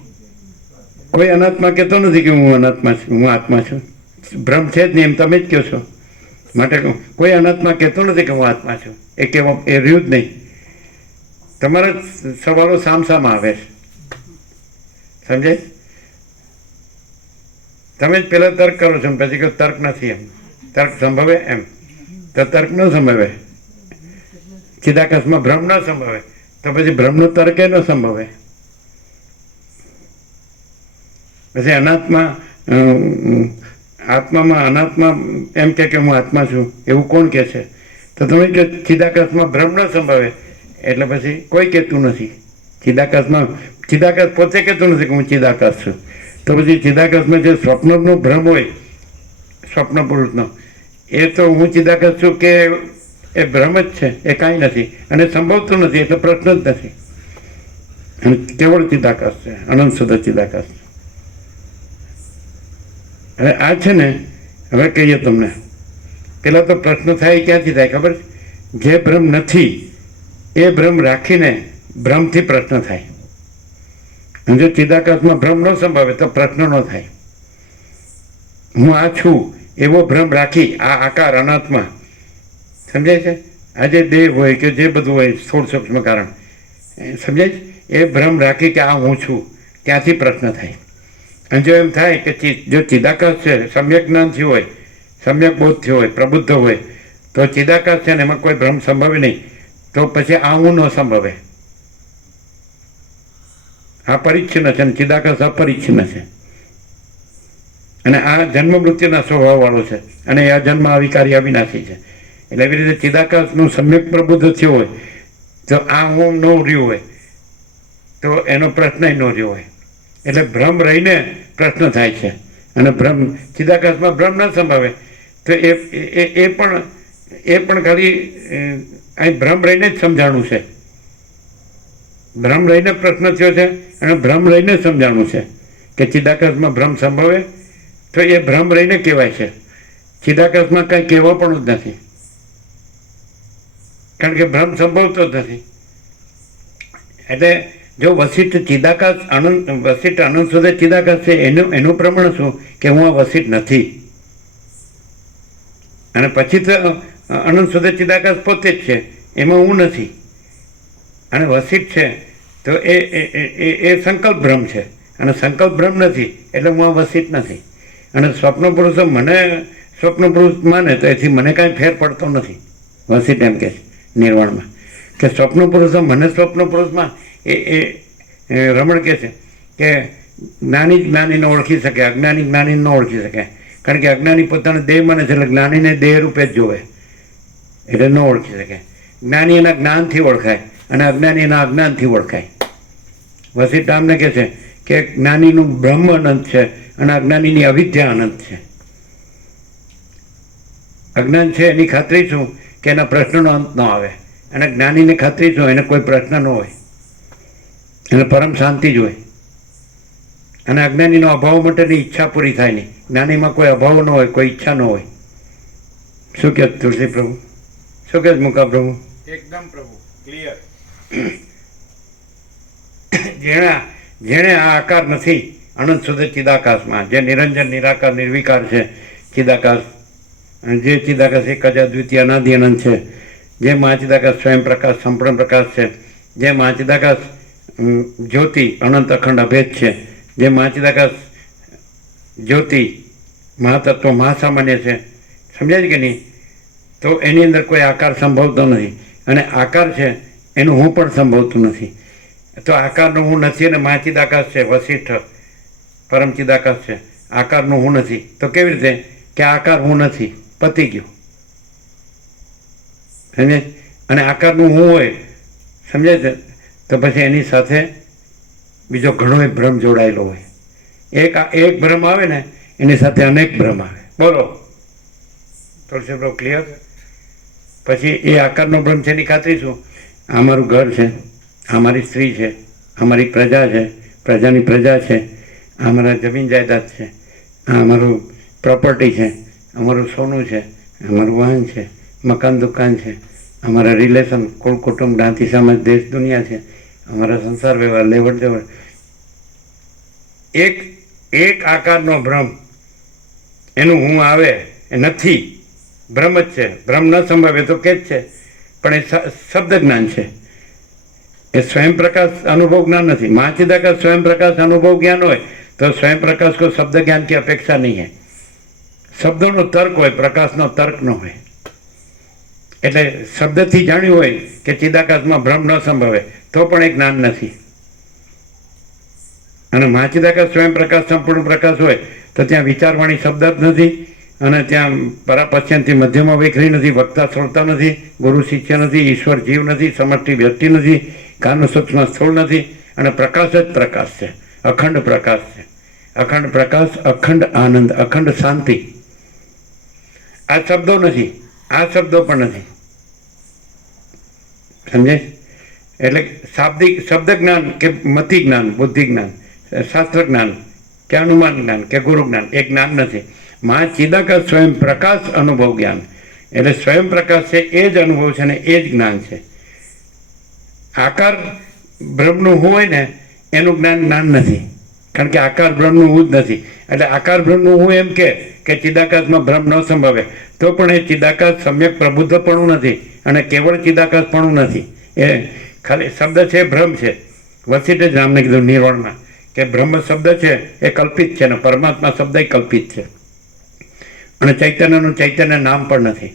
કોઈ અનાત્મા કહેતો નથી કે હું અનાત્મા છું, હું આત્મા છું. ભ્રમ છે જ નહીં, એમ તમે જ કહો છો. માટે કોઈ અનાત્મા કહેતો નથી કે હું આત્મા છું. એ કહેવા એ રહ્યું જ નહીં. તમારા સવાલો સામસામા આવે છે. સમજાય? તમે જ પહેલાં તર્ક કરો છો, પછી કહો તર્ક નથી. એમ તર્ક સંભવે? એમ તો તર્ક ન સંભવે. ચિદાકાશમાં ભ્રમ ન સંભવે, તો પછી ભ્રમનો તર્ક એ ન સંભવે. પછી અનાત્મા આત્મામાં અનાત્મા એમ કે હું આત્મા છું એવું કોણ કહે છે? તો તમે કે ચિદાકાશમાં ભ્રમ ન સંભવે, એટલે પછી કોઈ કહેતું નથી. ચિદાકાશ પોતે કહેતું નથી કે હું ચિદાકાશ છું. તો પછી ચિદાકાશમાં જે સ્વપ્નનો ભ્રમ હોય, સ્વપ્ન પુરુષનો, એ તો હું ચિદાકાશ છું કે એ ભ્રમ જ છે, એ કાંઈ નથી, અને સંભવતું નથી, એટલે પ્રશ્ન જ નથી. અને કેવળ ચિદાકાશ છે, અનંત શુદ્ધ ચિદાકાશ. હવે આ છે ને, હવે કહીએ તમને. પહેલાં તો પ્રશ્ન થાય ક્યાંથી થાય ખબર છે? જે ભ્રમ નથી એ ભ્રમ રાખીને ભ્રમથી પ્રશ્ન થાય. અને જો ચિદાકાશમાં ભ્રમ ન સંભવે તો પ્રશ્ન ન થાય. હું આ છું એવો ભ્રમ રાખી, આ આકાર અનાત્મા, સમજાય છે? આ જે દેહ હોય કે જે બધું હોય, સ્થૂળ સૂક્ષ્મ કારણ, સમજાય છે? એ ભ્રમ રાખી કે આ હું છું, ત્યાંથી પ્રશ્ન થાય. અને જો એમ થાય કે જો ચિદાકાશ છે સમ્યક જ્ઞાન થયું હોય, સમ્યક બોધ થયો હોય, પ્રબુદ્ધ હોય, તો ચિદાકાશ છે ને એમાં કોઈ ભ્રમ સંભવે નહીં, તો પછી આ હું ન સંભવે. આ પરિચ્છિન્ન છે અને ચિદાકાશ અપરિચ્છિન્ન છે, અને આ જન્મ મૃત્યુના સ્વભાવવાળો છે, અને આ જન્મ અવિકારી અવિનાશી છે. એટલે એવી રીતે ચિદાકાશનું સમ્યક પ્રબુદ્ધ થયું હોય તો આ હું ન રહ્યું હોય તો એનો પ્રશ્ન ન રહ્યો હોય. એટલે ભ્રમ રહીને પ્રશ્ન થાય છે, અને ભ્રમ ચિદાકાશમાં ભ્રમ ન સંભવે તો એ પણ ખાલી અહીં ભ્રમ રહીને જ સમજાણું છે. ભ્રમ રહીને પ્રશ્ન થયો છે અને ભ્રમ રહીને સમજાણું છે કે ચિદાકાશમાં ભ્રમ સંભવે, તો એ ભ્રમ રહીને કહેવાય છે. ચિદાકાશમાં કાંઈ કહેવા પણ જ નથી, કારણ કે ભ્રમ સંભવતો જ નથી. એટલે જો વસિષ્ઠ ચિદાકાશ વસિષ્ઠ અનંત સુધી ચિદાકાશ છે, એનું પ્રમાણ શું કે હું આ વસિષ્ઠ નથી, અને પછી તો અનંત સુધી ચિદાકાશ પોતે જ છે, એમાં હું નથી. અને વસિષ્ઠ છે તો એ સંકલ્પ ભ્રમ છે, અને સંકલ્પ ભ્રમ નથી એટલે હું આ વસિષ્ઠ નથી. અને સ્વપ્ન પુરુષો મને સ્વપ્ન પુરુષ માને તો એથી મને કાંઈ ફેર પડતો નથી. વસિષ્ઠ એમ કે નિર્વાણમાં કે સ્વપ્ન પુરુષો મને સ્વપ્ન પુરુષમાં એ રમણ કહે છે કે જ્ઞાની જ્ઞાનીને ઓળખી શકે, અજ્ઞાની જ્ઞાનીને ન ઓળખી શકે, કારણ કે અજ્ઞાની પોતાનો દેહ માને છે એટલે જ્ઞાનીને દેહ રૂપે જ જોવે, એટલે ન ઓળખી શકે. જ્ઞાની એના જ્ઞાનથી ઓળખાય અને અજ્ઞાની એના અજ્ઞાનથી ઓળખાય. વસિષ્ઠ આમને કહે છે કે જ્ઞાનીનું બ્રહ્મ અનંત છે અને અજ્ઞાનીની અવિદ્યા અનંત છે. અજ્ઞાન છે એની ખાતરી શું કે એના પ્રશ્નનો અંત ન આવે, અને જ્ઞાનીને ખાતરી શું એને કોઈ પ્રશ્ન ન હોય, એને પરમ શાંતિ જ હોય. અને અજ્ઞાનીનો અભાવ માટેની ઈચ્છા પૂરી થાય નહીં, જ્ઞાનીમાં કોઈ અભાવ ન હોય, કોઈ ઈચ્છા ન હોય. શું કહે તુલસી પ્રભુ, શું કહે મુકા પ્રભુ? એકદમ પ્રભુ ક્લિયર. જેણે આ આકાર નથી અનંત સુધી ચિદાકાશમાં, જે નિરંજન નિરાકાર નિર્વિકાર છે ચિદાકાશ, જે ચિદાકાશ એક જ અદ્વિતીય અનાદિ અનંત છે, જે મહાચિદાકાશ સ્વયં પ્રકાશ સંપૂર્ણ પ્રકાશ છે, જે મહાચિદાકાશ જ્યોતિ અનંત અખંડ અભેદ છે, જે મહાચિદાકાશ જ્યોતિ મહાતત્વ મહાસામાન્ય છે, સમજાય કે નહીં? તો એની અંદર કોઈ આકાર સંભવતો નથી, અને આકાર છે એનું હું પણ સંભવતું નથી. તો આકારનું હું નથી અને મહાચિદાકાશ છે, વસિષ્ઠ પરમ ચિદાકાશ છે, આકારનું હું નથી. તો કેવી રીતે કે આકાર હું નથી, પતી ગયું, સમજે? અને આકારનું હું હોય, સમજાય છે? તો પછી એની સાથે બીજો ઘણો ભ્રમ જોડાયેલો હોય. એક ભ્રમ આવે ને એની સાથે અનેક ભ્રમ આવે. બોલો તુલસી પ્રભુ ક્લિયર? પછી એ આકારનો ભ્રમ છે એની ખાતરી શું? આ મારું ઘર છે, આ મારી સ્ત્રી છે, આ મારી પ્રજા છે, પ્રજાની પ્રજા છે, આ મારા જમીન જાયદાદ છે, આ અમારું પ્રોપર્ટી છે, અમારું સોનું છે, અમારું વાહન છે, મકાન દુકાન છે, અમારા રિલેશન કુળ કુટુંબ જ્ઞાતિ સમાજ દેશ દુનિયા છે, અમારા સંસાર વ્યવહાર લેવડ દેવડ. એક આકારનો ભ્રમ એનું હું આવે એ નથી, ભ્રમ જ છે. ભ્રમ ન સંભવે તો કે જ છે, પણ એ શબ્દ જ્ઞાન છે, એ સ્વયં પ્રકાશ અનુભવ જ્ઞાન નથી. મહાચિદાકાશ સ્વયં પ્રકાશ અનુભવ જ્ઞાન હોય તો સ્વયં પ્રકાશ को शब्द ज्ञान की अपेक्षा नहीं है. શબ્દોનો તર્ક હોય, પ્રકાશનો તર્ક ન હોય. એટલે શબ્દથી જાણ્યું હોય કે ચિદાકાશમાં ભ્રમ ન સંભવે તો પણ એ જ્ઞાન નથી. અને મહાચિદાકાશ સ્વયં પ્રકાશ સંપૂર્ણ પ્રકાશ હોય તો ત્યાં વિચારવાણી શબ્દ જ નથી, અને ત્યાં પરાપશ્ચિમથી મધ્યમાં વૈખરી નથી, વક્તા શ્રોતા નથી, ગુરુ શિષ્ય નથી, ઈશ્વર જીવ નથી, સમષ્ટિ વ્યક્તિ નથી, કારનું સૂક્ષ્મ સ્થૂળ નથી, અને પ્રકાશ જ પ્રકાશ છે, અખંડ પ્રકાશ છે. અખંડ પ્રકાશ, અખંડ આનંદ, અખંડ શાંતિ. આ શબ્દો નથી, આ શબ્દો પણ નથી, સમજે? એટલે શાબ્દિક શબ્દ જ્ઞાન કે મતિ જ્ઞાન, બુદ્ધિ જ્ઞાન, શાસ્ત્ર જ્ઞાન કે અનુમાન જ્ઞાન કે ગુરુ જ્ઞાન એ જ્ઞાન નથી. મહાચિદાકાશ સ્વયં પ્રકાશ અનુભવ જ્ઞાન, એટલે સ્વયં પ્રકાશ છે એ જ અનુભવ છે અને એ જ જ્ઞાન છે. આકાર બ્રહ્મનું હોય ને એનું જ્ઞાન નથી, કારણ કે આકાર બ્રહ્મનું હું જ નથી. એટલે આકાર બ્રહ્મનું હું એમ કે ચિદાકાશમાં ભ્રમ ન સંભવે તો પણ એ ચિદાકાશ સમ્યક પ્રબુદ્ધપણું નથી અને કેવળ ચિદાકાશપણું નથી. એ ખાલી શબ્દ છે, ભ્રમ છે. વસિષ્ઠે જ રામને કીધું નિર્વાણમાં કે બ્રહ્મ શબ્દ છે એ કલ્પિત છે ને પરમાત્મા શબ્દ એ કલ્પિત છે, અને ચૈતન્યનું ચૈતન્ય નામ પણ નથી.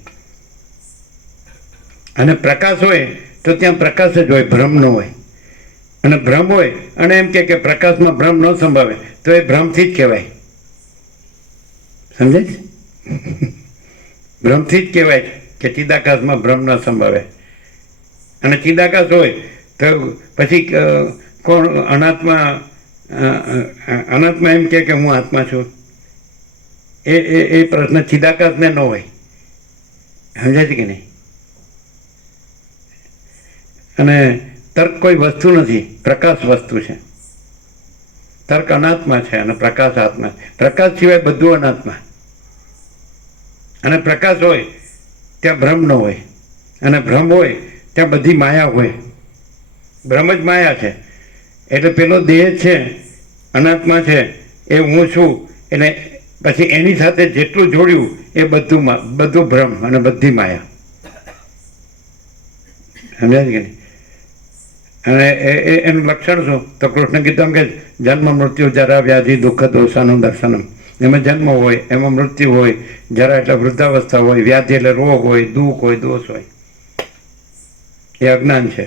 અને પ્રકાશ હોય તો ત્યાં પ્રકાશ જ હોય, ભ્રમ ન હોય. અને ભ્રમ હોય અને એમ કે પ્રકાશમાં ભ્રમ ન સંભાવે તો એ ભ્રમથી જ કહેવાય. સમજે છે? ભ્રમથી જ કહેવાય કે ચિદાકાશમાં ભ્રમ ન સંભાવે. અને ચિદાકાશ હોય તો પછી કોણ અનાત્મા અનાત્મા એમ કે હું આત્મા છું? એ પ્રશ્ન ચિદાકાશને ન હોય. સમજાય છે કે નહીં? અને તર્ક કોઈ વસ્તુ નથી, પ્રકાશ વસ્તુ છે. તર્ક અનાત્મા છે અને પ્રકાશ આત્મા છે. પ્રકાશ સિવાય બધું અનાત્મા. અને પ્રકાશ હોય ત્યાં ભ્રમ ન હોય, અને ભ્રમ હોય ત્યાં બધી માયા હોય. ભ્રમ જ માયા છે. એટલે પેલો દેહ છે, અનાત્મા છે, એ હું છું. એટલે પછી એની સાથે જેટલું જોડ્યું એ બધું ભ્રમ અને બધી માયા. સમજાય છે કે નહીં? અને એનું લક્ષણ શું? તો કૃષ્ણ ગીતામાં કે જન્મ મૃત્યુ જરા વ્યાધિ દુઃખ દોષાનું દર્શનમ. એમાં જન્મ હોય, એમાં મૃત્યુ હોય, જરા એટલે વૃદ્ધાવસ્થા હોય, વ્યાધિ એટલે રોગ હોય, દુઃખ હોય, દોષ હોય. એ અજ્ઞાન છે.